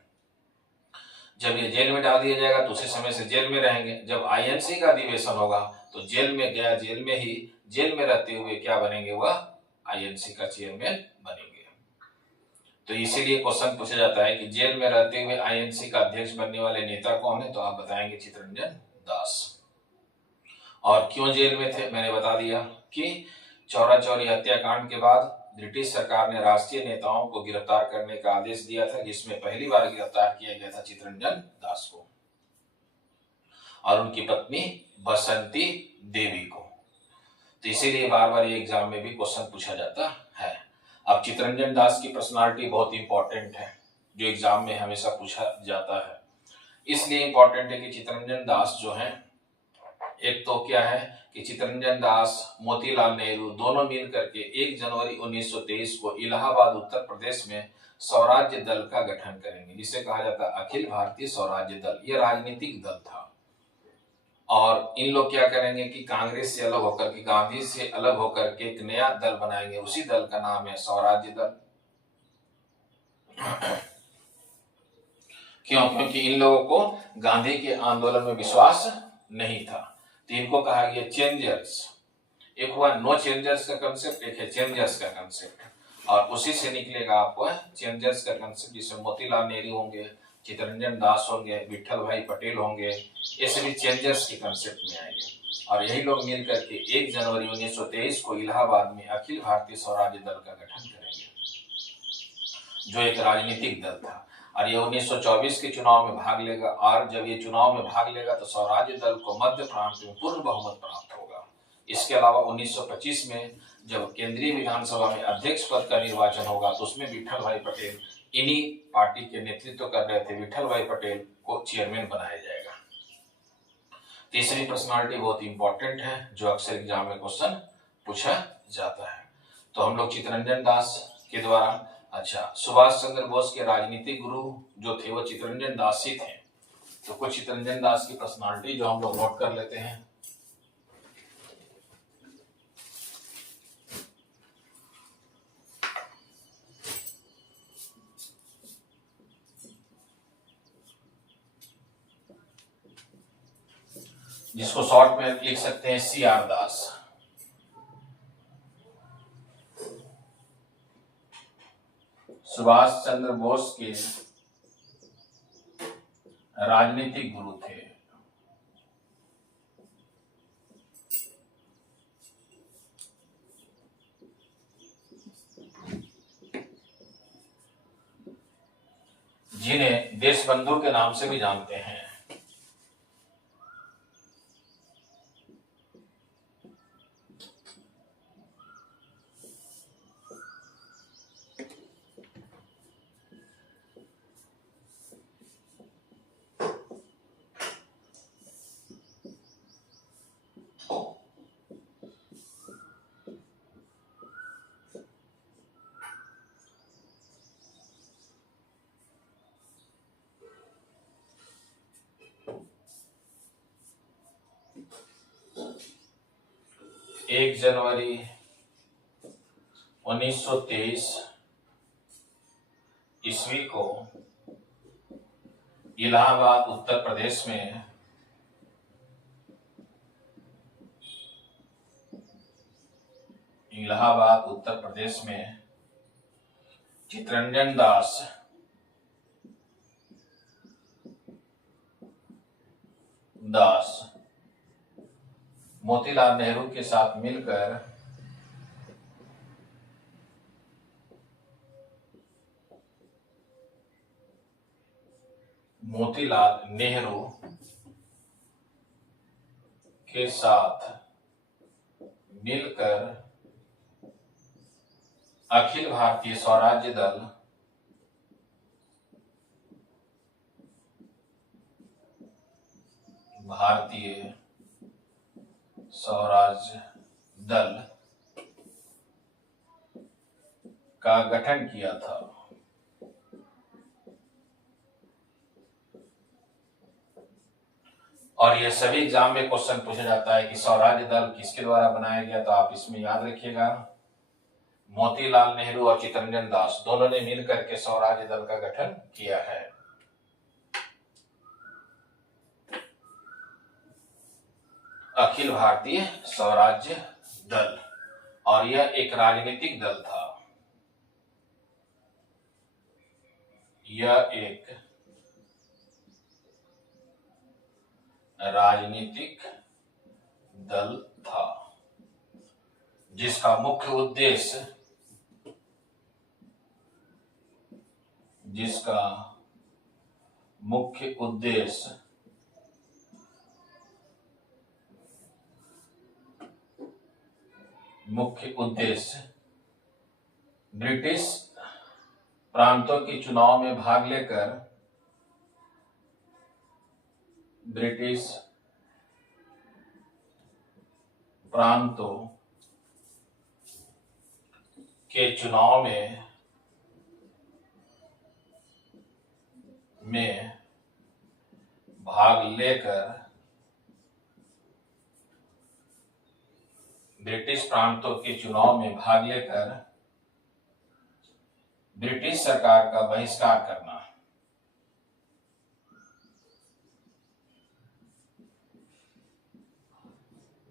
जब ये जेल में डाल दिया जाएगा तो उसी समय से जेल में रहेंगे। जब आईएनसी का अधिवेशन होगा तो जेल में गया, जेल में ही जेल में रहते हुए क्या बनेंगे? वह आईएनसी का चेयरमैन बनेंगे। तो इसीलिए क्वेश्चन पूछा जाता है कि जेल में रहते हुए आईएनसी का अध्यक्ष बनने वाले नेता कौन है? तो आप बताएंगे चित्तरंजन दास। और क्यों जेल में थे? मैंने बता दिया कि चौरा चौरी हत्याकांड के बाद ब्रिटिश सरकार ने राष्ट्रीय नेताओं को गिरफ्तार करने का आदेश दिया था, जिसमें पहली बार गिरफ्तार किया गया था चित्तरंजन दास को और उनकी पत्नी बसंती देवी को। तो इसीलिए बार बार ये एग्जाम में भी क्वेश्चन पूछा जाता है। अब चित्तरंजन दास की पर्सनालिटी बहुत इंपॉर्टेंट है, जो एग्जाम में हमेशा पूछा जाता है। इसलिए इंपॉर्टेंट है कि चित्तरंजन दास जो है, एक तो क्या है कि चित्तरंजन दास, मोतीलाल नेहरू दोनों मिल करके 1 जनवरी 1923 को इलाहाबाद उत्तर प्रदेश में स्वराज्य दल का गठन करेंगे, जिसे कहा जाता है अखिल भारतीय स्वराज्य दल। यह राजनीतिक दल था और इन लोग क्या करेंगे कि कांग्रेस से अलग होकर के, गांधी से अलग होकर के एक नया दल बनाएंगे। उसी दल का नाम है स्वराज्य दल। क्यों? क्योंकि इन लोगों को गांधी के आंदोलन में विश्वास नहीं था, तो इनको कहा गया चेंजर्स। एक हुआ नो चेंजर्स का कंसेप्ट, एक है चेंजर्स का कंसेप्ट, और उसी से निकलेगा आपको चेंजर्स का कंसेप्ट, जिसमें मोतीलाल नेहरू होंगे, चित्तरंजन दास होंगे, विठल भाई पटेल होंगे। ये सभी चेंजर्स के कंसेप्ट में आएंगे और यही लोग मिल करके 1 जनवरी 1923 को इलाहाबाद में अखिल भारतीय स्वराज्य दल का गठन करेंगे, जो एक राजनीतिक दल था। और ये 1924 के चुनाव में भाग लेगा, और जब ये चुनाव में भाग लेगा तो स्वराज्य दल को मध्य प्रांत में पूर्ण बहुमत प्राप्त होगा। इसके अलावा 1925 में जब केंद्रीय विधानसभा में अध्यक्ष पद का निर्वाचन होगा तो उसमें विठल भाई पटेल, इन्हीं पार्टी के नेतृत्व कर रहे थे विठल भाई पटेल, को चेयरमैन बनाया जाएगा। तीसरी पर्सनालिटी बहुत इंपॉर्टेंट है, जो अक्सर एग्जाम में क्वेश्चन पूछा जाता है। तो हम लोग चित्तरंजन दास के द्वारा, अच्छा, सुभाष चंद्र बोस के राजनीतिक गुरु जो थे वो चित्तरंजन दास ही थे। तो कुछ चित्तरंजन दास की पर्सनालिटी जो हम लोग नोट कर लेते हैं। जिसको शॉर्ट में लिख सकते हैं CR दास। सुभाष चंद्र बोस के राजनीतिक गुरु थे। जिन्हें देशबंधु के नाम से भी जानते हैं। 1 जनवरी 1923 ईस्वी को इलाहाबाद उत्तर प्रदेश में चित्तरंजन दास मोतीलाल नेहरू के साथ मिलकर अखिल भारतीय स्वराज्य दल का गठन किया था। और यह सभी एग्जाम में क्वेश्चन पूछा जाता है कि स्वराज्य दल किसके द्वारा बनाया गया, तो आप इसमें याद रखिएगा मोतीलाल नेहरू और चित्तरंजन दास दोनों ने मिलकर के स्वराज्य दल का गठन किया है। अखिल भारतीय स्वराज्य दल, और यह एक राजनीतिक दल था। जिसका मुख्य उद्देश्य ब्रिटिश प्रांतों के चुनाव में भाग लेकर ब्रिटिश प्रांतों के चुनाव में भाग लेकर ब्रिटिश प्रांतों के चुनाव में भाग लेकर ब्रिटिश सरकार का बहिष्कार करना।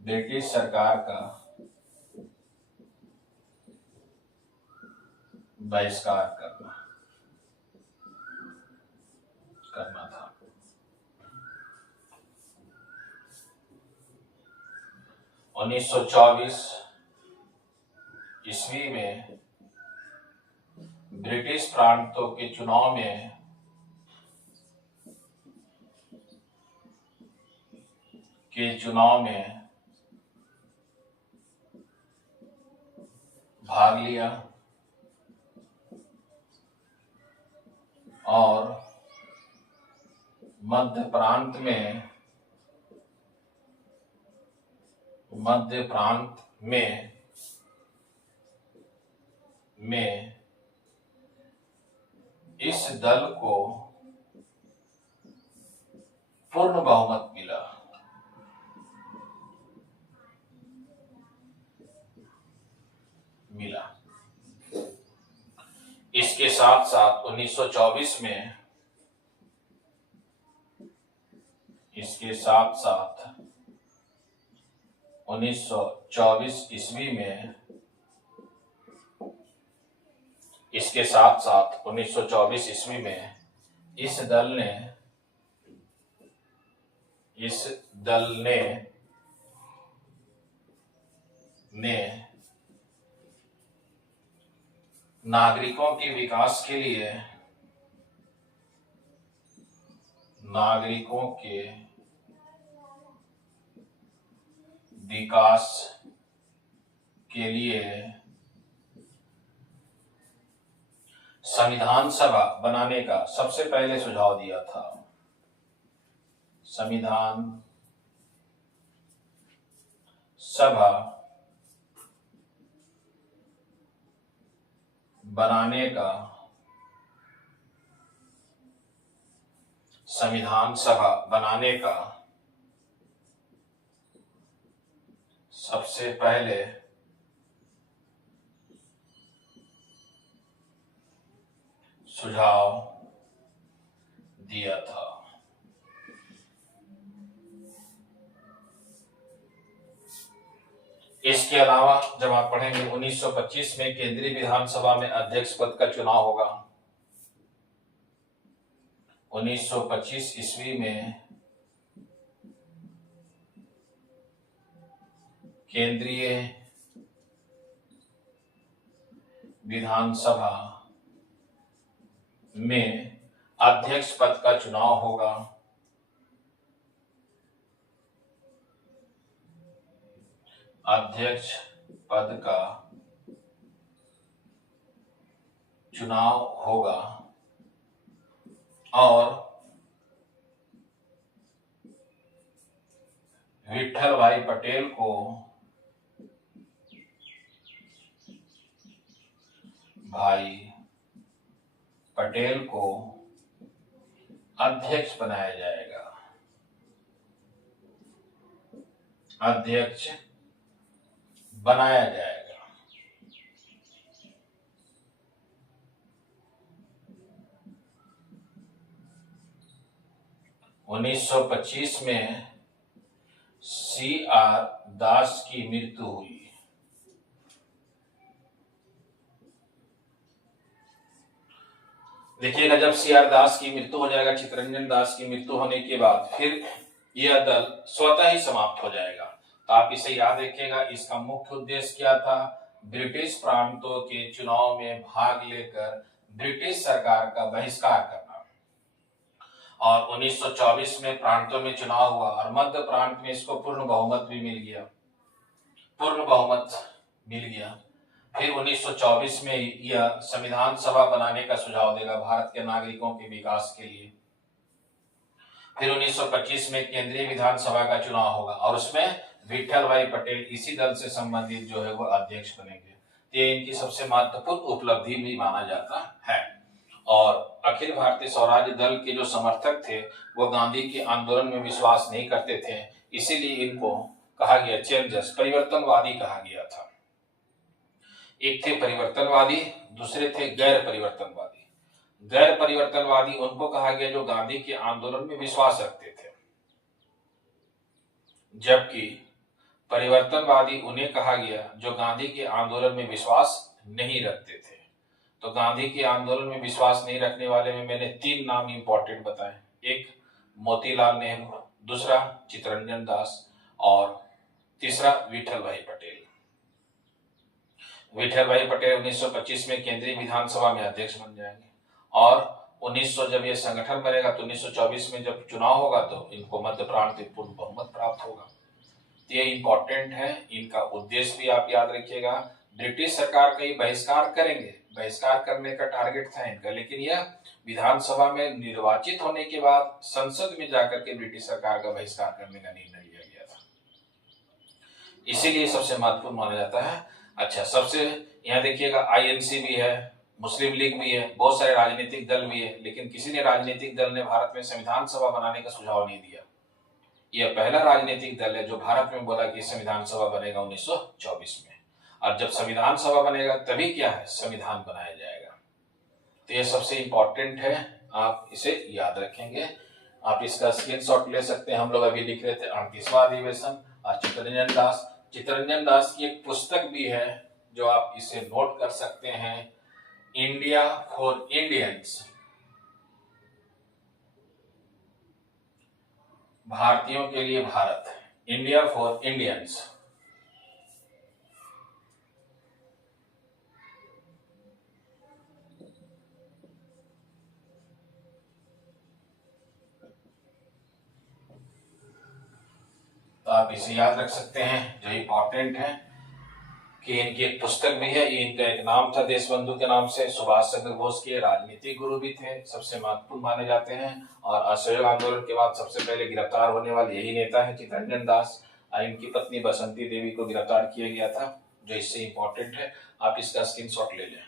ब्रिटिश सरकार का बहिष्कार करना था। 1924 ईस्वी में ब्रिटिश प्रांतों के चुनाव में भाग लिया और मध्य प्रांत में इस दल को पूर्ण बहुमत मिला। इसके साथ साथ 1924 ईस्वी में इस दल ने नागरिकों के विकास के लिए संविधान सभा बनाने का सबसे पहले सुझाव दिया था। संविधान सभा बनाने का सबसे पहले सुझाव दिया था। इसके अलावा जब आप पढ़ेंगे 1925 में केंद्रीय विधानसभा में अध्यक्ष पद का चुनाव होगा। 1925 ईस्वी में केंद्रीय विधानसभा में अध्यक्ष पद का चुनाव होगा। अध्यक्ष पद का चुनाव होगा और विठल भाई पटेल को अध्यक्ष बनाया जाएगा। अध्यक्ष बनाया जाएगा। उन्नीस सौ 25 में CR दास की मृत्यु हुई। देखिएगा, जब CR दास की मृत्यु हो जाएगा, चित्तरंजन दास की मृत्यु होने के बाद फिर यह दल स्वतः ही समाप्त हो जाएगा। तो आप इसे याद रखिएगा। इसका मुख्य उद्देश्य क्या था? ब्रिटिश प्रांतों के चुनाव में भाग लेकर ब्रिटिश सरकार का बहिष्कार करना। और 1924 में प्रांतों में चुनाव हुआ और मध्य प्रांत में इसको पूर्ण बहुमत भी मिल गया। फिर 1924 में यह संविधान सभा बनाने का सुझाव देगा भारत के नागरिकों के विकास के लिए। फिर 1925 में केंद्रीय विधानसभा का चुनाव होगा और उसमें विठल भाई पटेल इसी दल से संबंधित जो है वो अध्यक्ष बनेंगे। ये इनकी सबसे महत्वपूर्ण उपलब्धि भी माना जाता है। और अखिल भारतीय स्वराज्य दल के जो समर्थक थे वो गांधी के आंदोलन में विश्वास नहीं करते थे, इसीलिए इनको कहा गया चेंजर्स, परिवर्तनवादी कहा गया था। एक थे परिवर्तनवादी, दूसरे थे गैर परिवर्तनवादी। गैर परिवर्तनवादी उनको कहा गया जो गांधी के आंदोलन में विश्वास रखते थे, जबकि परिवर्तनवादी उन्हें कहा गया जो गांधी के आंदोलन में विश्वास नहीं रखते थे। तो गांधी के आंदोलन में विश्वास नहीं रखने वाले में मैंने 3 नाम इंपॉर्टेंट बताए। एक मोतीलाल नेहरू, दूसरा चित्तरंजन दास और तीसरा विठल भाई पटेल। विठल भाई पटेल 1925 में केंद्रीय विधानसभा में अध्यक्ष बन जाएंगे और 1900 जब यह संगठन बनेगा तो 1924 में जब चुनाव होगा तो इनको मध्य प्रांत में पूर्ण बहुमत प्राप्त होगा। ये इंपॉर्टेंट है, इनका उद्देश्य भी आप याद रखिएगा। ब्रिटिश सरकार का ही बहिष्कार करेंगे, बहिष्कार करने का टारगेट था इनका, लेकिन यह विधानसभा में निर्वाचित होने के बाद संसद में जाकर के ब्रिटिश सरकार का बहिष्कार करने का निर्णय लिया गया था, इसीलिए सबसे महत्वपूर्ण माना जाता है। अच्छा, सबसे यहाँ देखिएगा INC भी है, मुस्लिम लीग भी है, बहुत सारे राजनीतिक दल भी है, लेकिन किसी ने राजनीतिक दल ने भारत में संविधान सभा बनाने का सुझाव नहीं दिया। यह पहला राजनीतिक दल है जो भारत में बोला कि संविधान सभा बनेगा 1924 में, और जब संविधान सभा बनेगा तभी क्या है, संविधान बनाया जाएगा। तो यह सबसे इंपॉर्टेंट है, आप इसे याद रखेंगे। आप इसका स्क्रीनशॉट ले सकते हैं। हम लोग अभी लिख रहे थे 38वां अधिवेशन और चित्तरंजन दास की एक पुस्तक भी है जो आप इसे नोट कर सकते हैं, इंडिया फॉर इंडियंस, भारतीयों के लिए भारत, इंडिया फॉर इंडियंस। तो आप इसे याद रख सकते हैं, जो इंपॉर्टेंट है कि इनकी एक पुस्तक भी है। इनका एक नाम था देशबंधु के नाम से। सुभाष चंद्र बोस के राजनीतिक गुरु भी थे, सबसे महत्वपूर्ण माने जाते हैं। और असहयोग आंदोलन के बाद सबसे पहले गिरफ्तार होने वाले यही नेता है चित्तरंजन दास। इनकी पत्नी बसंती देवी को गिरफ्तार किया गया था, जो इससे इंपॉर्टेंट है। आप इसका स्क्रीनशॉट ले लें।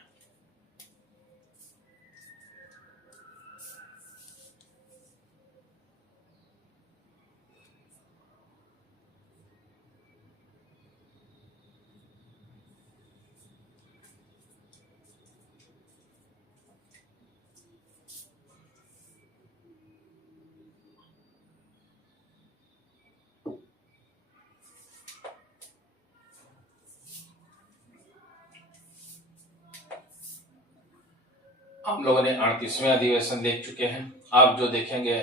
हम लोगों ने 38वें अधिवेशन देख चुके हैं। अब जो देखेंगे,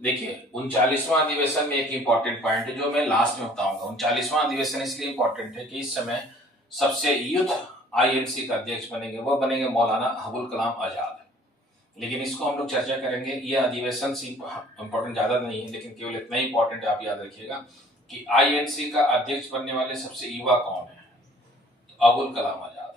देखिए 39वां अधिवेशन में एक इंपॉर्टेंट पॉइंट है जो मैं लास्ट में बताऊंगा। 39वां अधिवेशन इसलिए इंपॉर्टेंट है कि इस समय सबसे यूथ आईएनसी का अध्यक्ष बनेंगे, वो बनेंगे मौलाना अबुल कलाम आजाद। लेकिन इसको हम लोग चर्चा करेंगे। ये अधिवेशन इंपॉर्टेंट ज्यादा नहीं है, लेकिन केवल इतना ही इंपॉर्टेंट है, आप याद रखिएगा कि आईएनसी का अध्यक्ष बनने वाले सबसे युवा कौन है, तो अबुल कलाम आजाद।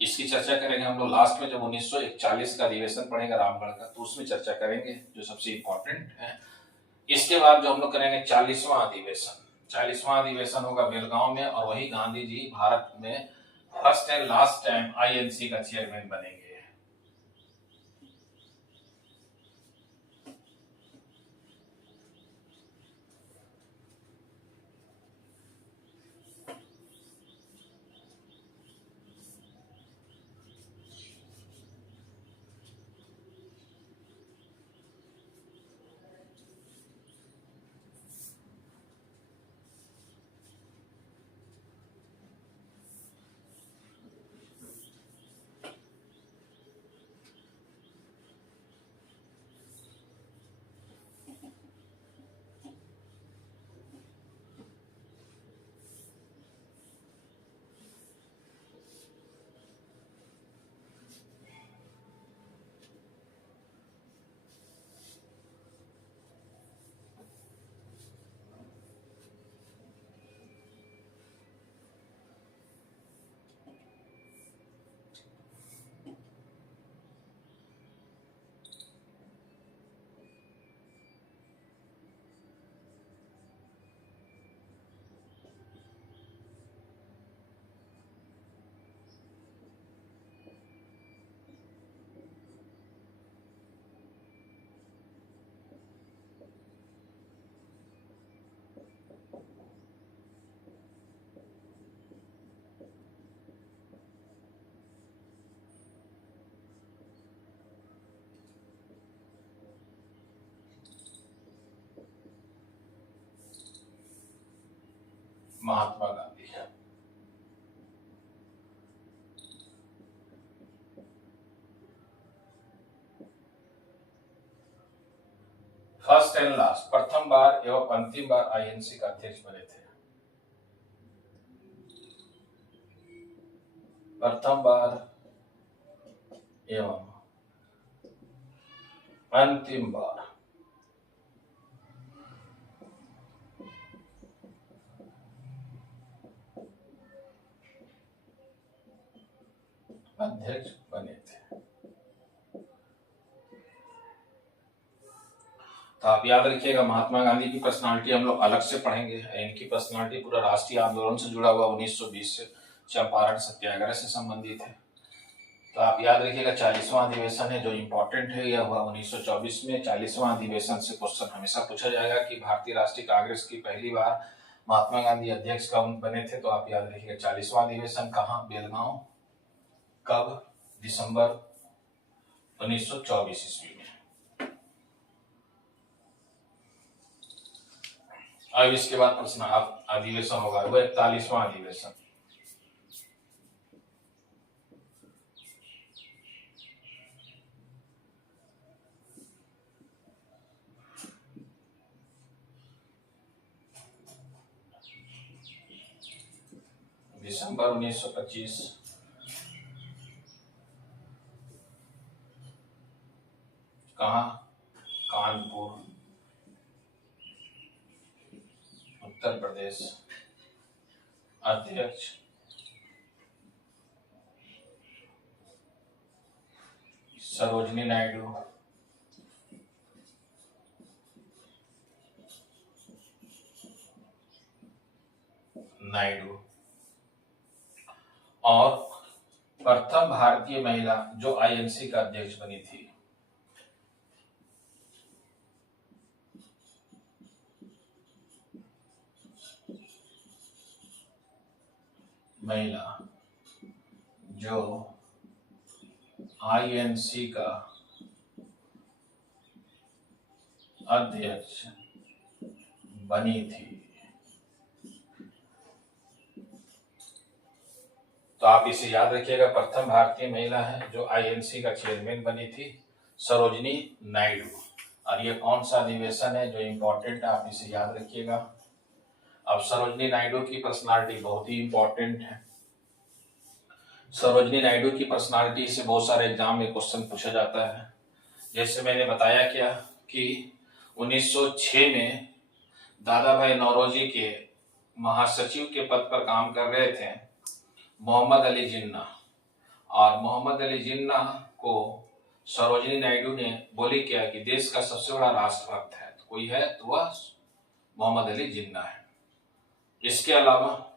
इसकी चर्चा करेंगे हम लोग लास्ट में, जब 1941 का अधिवेशन पढ़ेगा रामगढ़ का, तो उसमें चर्चा करेंगे जो सबसे इंपॉर्टेंट है। इसके बाद जो हम लोग करेंगे 40वां अधिवेशन। 40वां अधिवेशन होगा बेलगांव में, और वही गांधी जी भारत में first and last time INC का चेयरमैन बनेंगे। Mahatma Gandhi. First and last, प्रथम बार एवं अंतिम बार आईएनसी का अध्यक्ष बने थे। प्रथम बार एवं अंतिम बार अध्यक्ष बने थे। तो आप याद रखिएगा, महात्मा गांधी की पर्सनालिटी हम लोग अलग से पढ़ेंगे। इनकी पर्सनालिटी पूरा राष्ट्रीय आंदोलन से जुड़ा हुआ, 1920 से चंपारण सत्याग्रह से संबंधित है। तो आप याद रखिएगा 40वां अधिवेशन है जो इंपॉर्टेंट है, यह हुआ 1924 में। 40वां अधिवेशन से क्वेश्चन हमेशा पूछा जाएगा कि भारतीय राष्ट्रीय कांग्रेस की पहली बार महात्मा गांधी अध्यक्ष कब बने थे, तो आप याद रखिएगा 40वां अधिवेशन कहाँ, बेलगांव। कब, दिसंबर 1924 ईस्वी में। अब इसके बाद प्रश्न अधिवेशन होगा वो 41वां अधिवेशन। दिसंबर 1925, कहाँ, कानपुर, उत्तर प्रदेश। अध्यक्ष सरोजिनी नायडू। और प्रथम भारतीय महिला जो आईएनसी का अध्यक्ष बनी थी, महिला जो आईएनसी का अध्यक्ष बनी थी। तो आप इसे याद रखिएगा, प्रथम भारतीय महिला है जो आईएनसी का चेयरमैन बनी थी, सरोजनी नायडू। और ये कौन सा अधिवेशन है जो इम्पोर्टेंट है, आप इसे याद रखिएगा। अब सरोजनी नायडू की पर्सनालिटी बहुत ही इंपॉर्टेंट है। सरोजनी नायडू की पर्सनालिटी से बहुत सारे एग्जाम में क्वेश्चन पूछा जाता है। जैसे मैंने बताया क्या कि 1906 में दादा भाई नौरोजी के महासचिव के पद पर काम कर रहे थे मोहम्मद अली जिन्ना, और मोहम्मद अली जिन्ना को सरोजनी नायडू ने बोली क्या कि देश का सबसे बड़ा राष्ट्रभक्त है तो कोई है तो वह मोहम्मद अली जिन्ना है। इसके अलावा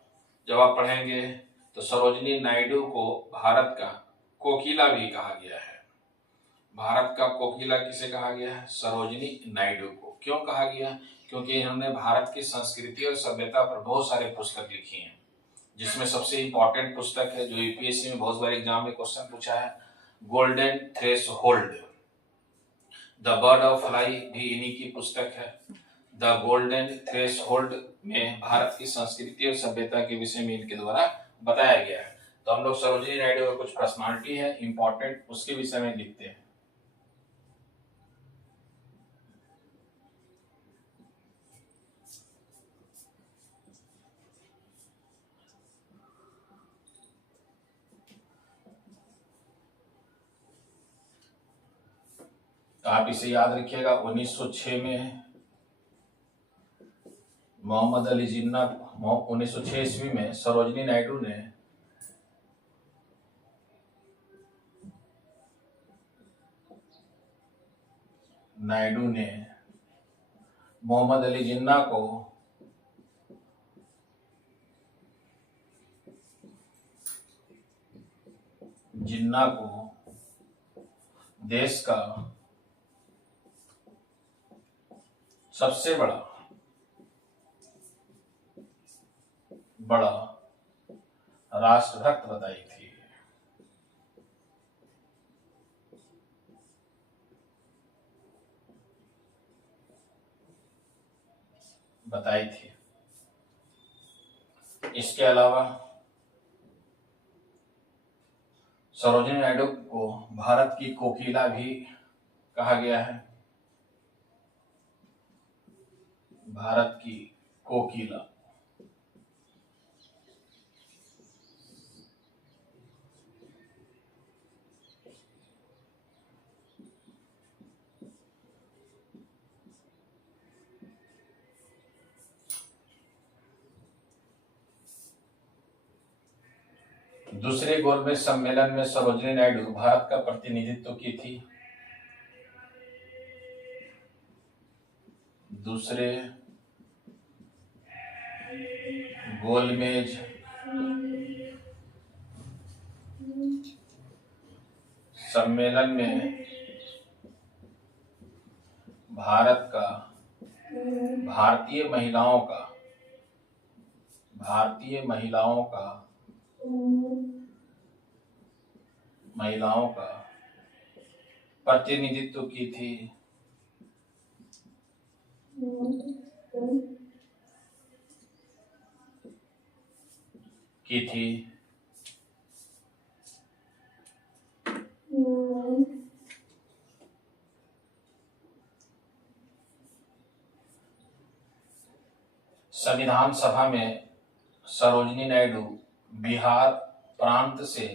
जब आप पढ़ेंगे तो सरोजनी नायडू को भारत का कोकिला भी कहा गया है। भारत का कोकिला किसे कहा गया है? सरोजनी नायडू को। क्यों कहा गया? क्योंकि इन्होंने भारत की संस्कृति और सभ्यता पर बहुत सारे पुस्तक लिखी हैं, जिसमें सबसे इंपॉर्टेंट पुस्तक है जो यूपीएससी में बहुत बार एग्जाम में क्वेश्चन पूछा है, golden threshold. The bird of fly भी इन्हीं की पुस्तक है। द गोल्डन थ्रेशोल्ड में भारत की संस्कृति और सभ्यता के विषय में इनके द्वारा बताया गया है। तो हम लोग सरोजनी नायडू का कुछ पर्सनालिटी है इंपॉर्टेंट, उसके विषय में लिखते हैं। तो आप इसे याद रखिएगा, 1906 में मोहम्मद अली जिन्ना, 1906 ईस्वी में सरोजनी नायडू ने मोहम्मद अली जिन्ना को देश का सबसे बड़ा राष्ट्रभक्त बताई थी। इसके अलावा सरोजनी नायडू को भारत की कोकिला भी कहा गया है। भारत की कोकिला। दूसरे गोलमेज सम्मेलन में सरोजनी नायडू भारत का प्रतिनिधित्व की थी। दूसरे गोलमेज सम्मेलन में भारतीय महिलाओं का प्रतिनिधित्व की थी। संविधान सभा में सरोजनी नायडू बिहार प्रांत से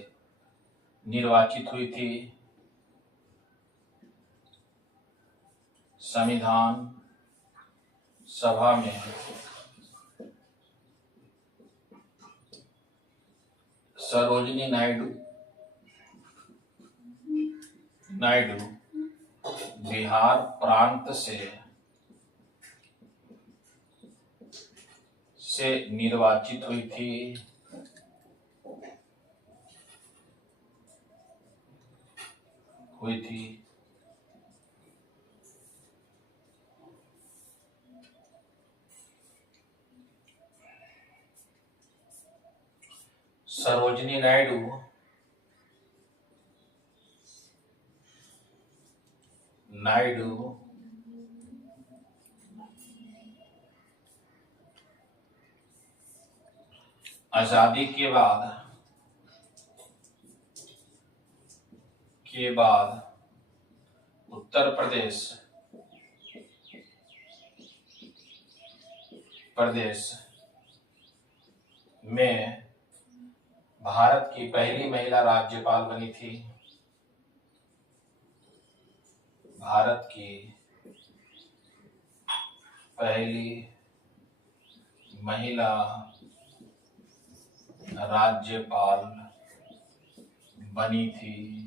निर्वाचित हुई थी। संविधान सभा में सरोजनी नायडू बिहार प्रांत से निर्वाचित हुई थी। सरोजनी नायडू आजादी के बाद के बाद उत्तर प्रदेश में भारत की पहली महिला राज्यपाल बनी थी। भारत की पहली महिला राज्यपाल बनी थी।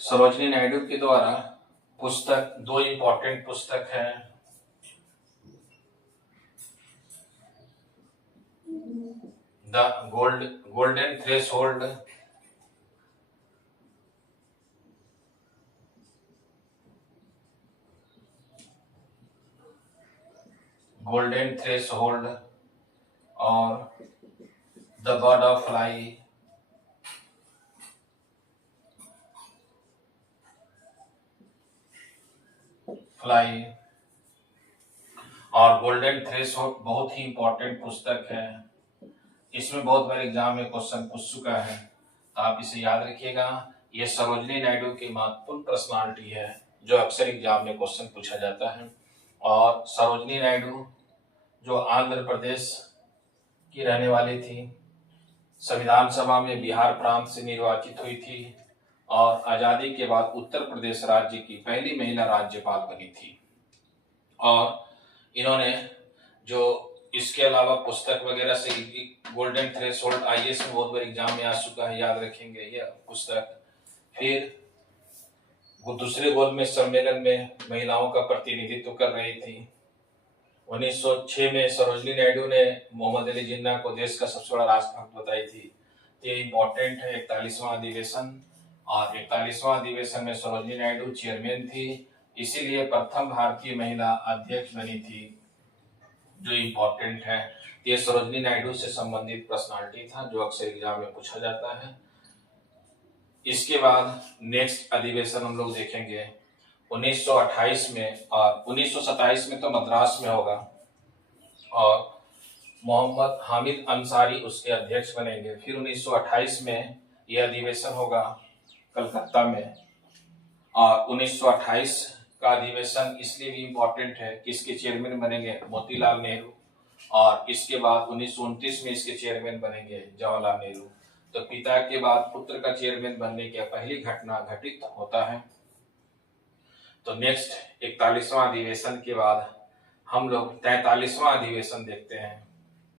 सरोजिनी नायडू के द्वारा पुस्तक, दो इंपॉर्टेंट पुस्तक है। द गोल्डन थ्रेशोल्ड और द बर्ड ऑफ फ्लाई और गोल्डन थ्रेशोल्ड बहुत ही इंपॉर्टेंट पुस्तक है। इसमें बहुत बार एग्जाम में क्वेश्चन पूछ चुका है, तो आप इसे याद रखिएगा। ये सरोजिनी नायडू की महत्वपूर्ण पर्सनालिटी है जो अक्सर एग्जाम में क्वेश्चन पूछा जाता है। और सरोजिनी नायडू जो आंध्र प्रदेश की रहने वाली थी, संविधान सभा में बिहार प्रांत से निर्वाचित हुई थी और आजादी के बाद उत्तर प्रदेश राज्य की पहली महिला राज्यपाल बनी थी। और इन्होंने जो इसके अलावा पुस्तक वगैरह से गोल्डन थ्रेशोल्ड आईएएस में बहुत बार एग्जाम में आ चुका है, याद रखेंगे यह पुस्तक। फिर वो दूसरे गोलमेज सम्मेलन में महिलाओं का प्रतिनिधित्व कर रही थी। 1906 में सरोजिनी नायडू ने मोहम्मद अली जिन्ना को देश का सबसे बड़ा राष्ट्रभक्त बताई थी। ये इम्पोर्टेंट है। 41वां अधिवेशन, और 41वां अधिवेशन में सरोजिनी नायडू चेयरमैन थी, इसीलिए प्रथम भारतीय महिला अध्यक्ष बनी थी, जो इम्पोर्टेंट है। ये सरोजिनी नायडू से संबंधित पर्सनालिटी था जो अक्सर एग्जाम में पूछा जाता है। इसके बाद नेक्स्ट अधिवेशन हम लोग देखेंगे 1928 में, और 1927 में तो मद्रास में होगा और मोहम्मद हामिद अंसारी उसके अध्यक्ष बनेंगे। फिर 1928 में यह अधिवेशन होगा कलकत्ता में। और 1928 का अधिवेशन इसलिए भी इम्पोर्टेंट है कि इसके चेयरमैन बनेंगे मोतीलाल नेहरू, और इसके बाद 1929 में इसके चेयरमैन बनेंगे जवाहरलाल नेहरू। तो पिता के बाद पुत्र का चेयरमैन बनने की पहली घटना घटित होता है। तो नेक्स्ट 41वां अधिवेशन के बाद हम लोग 43वां अधिवेशन देखते हैं।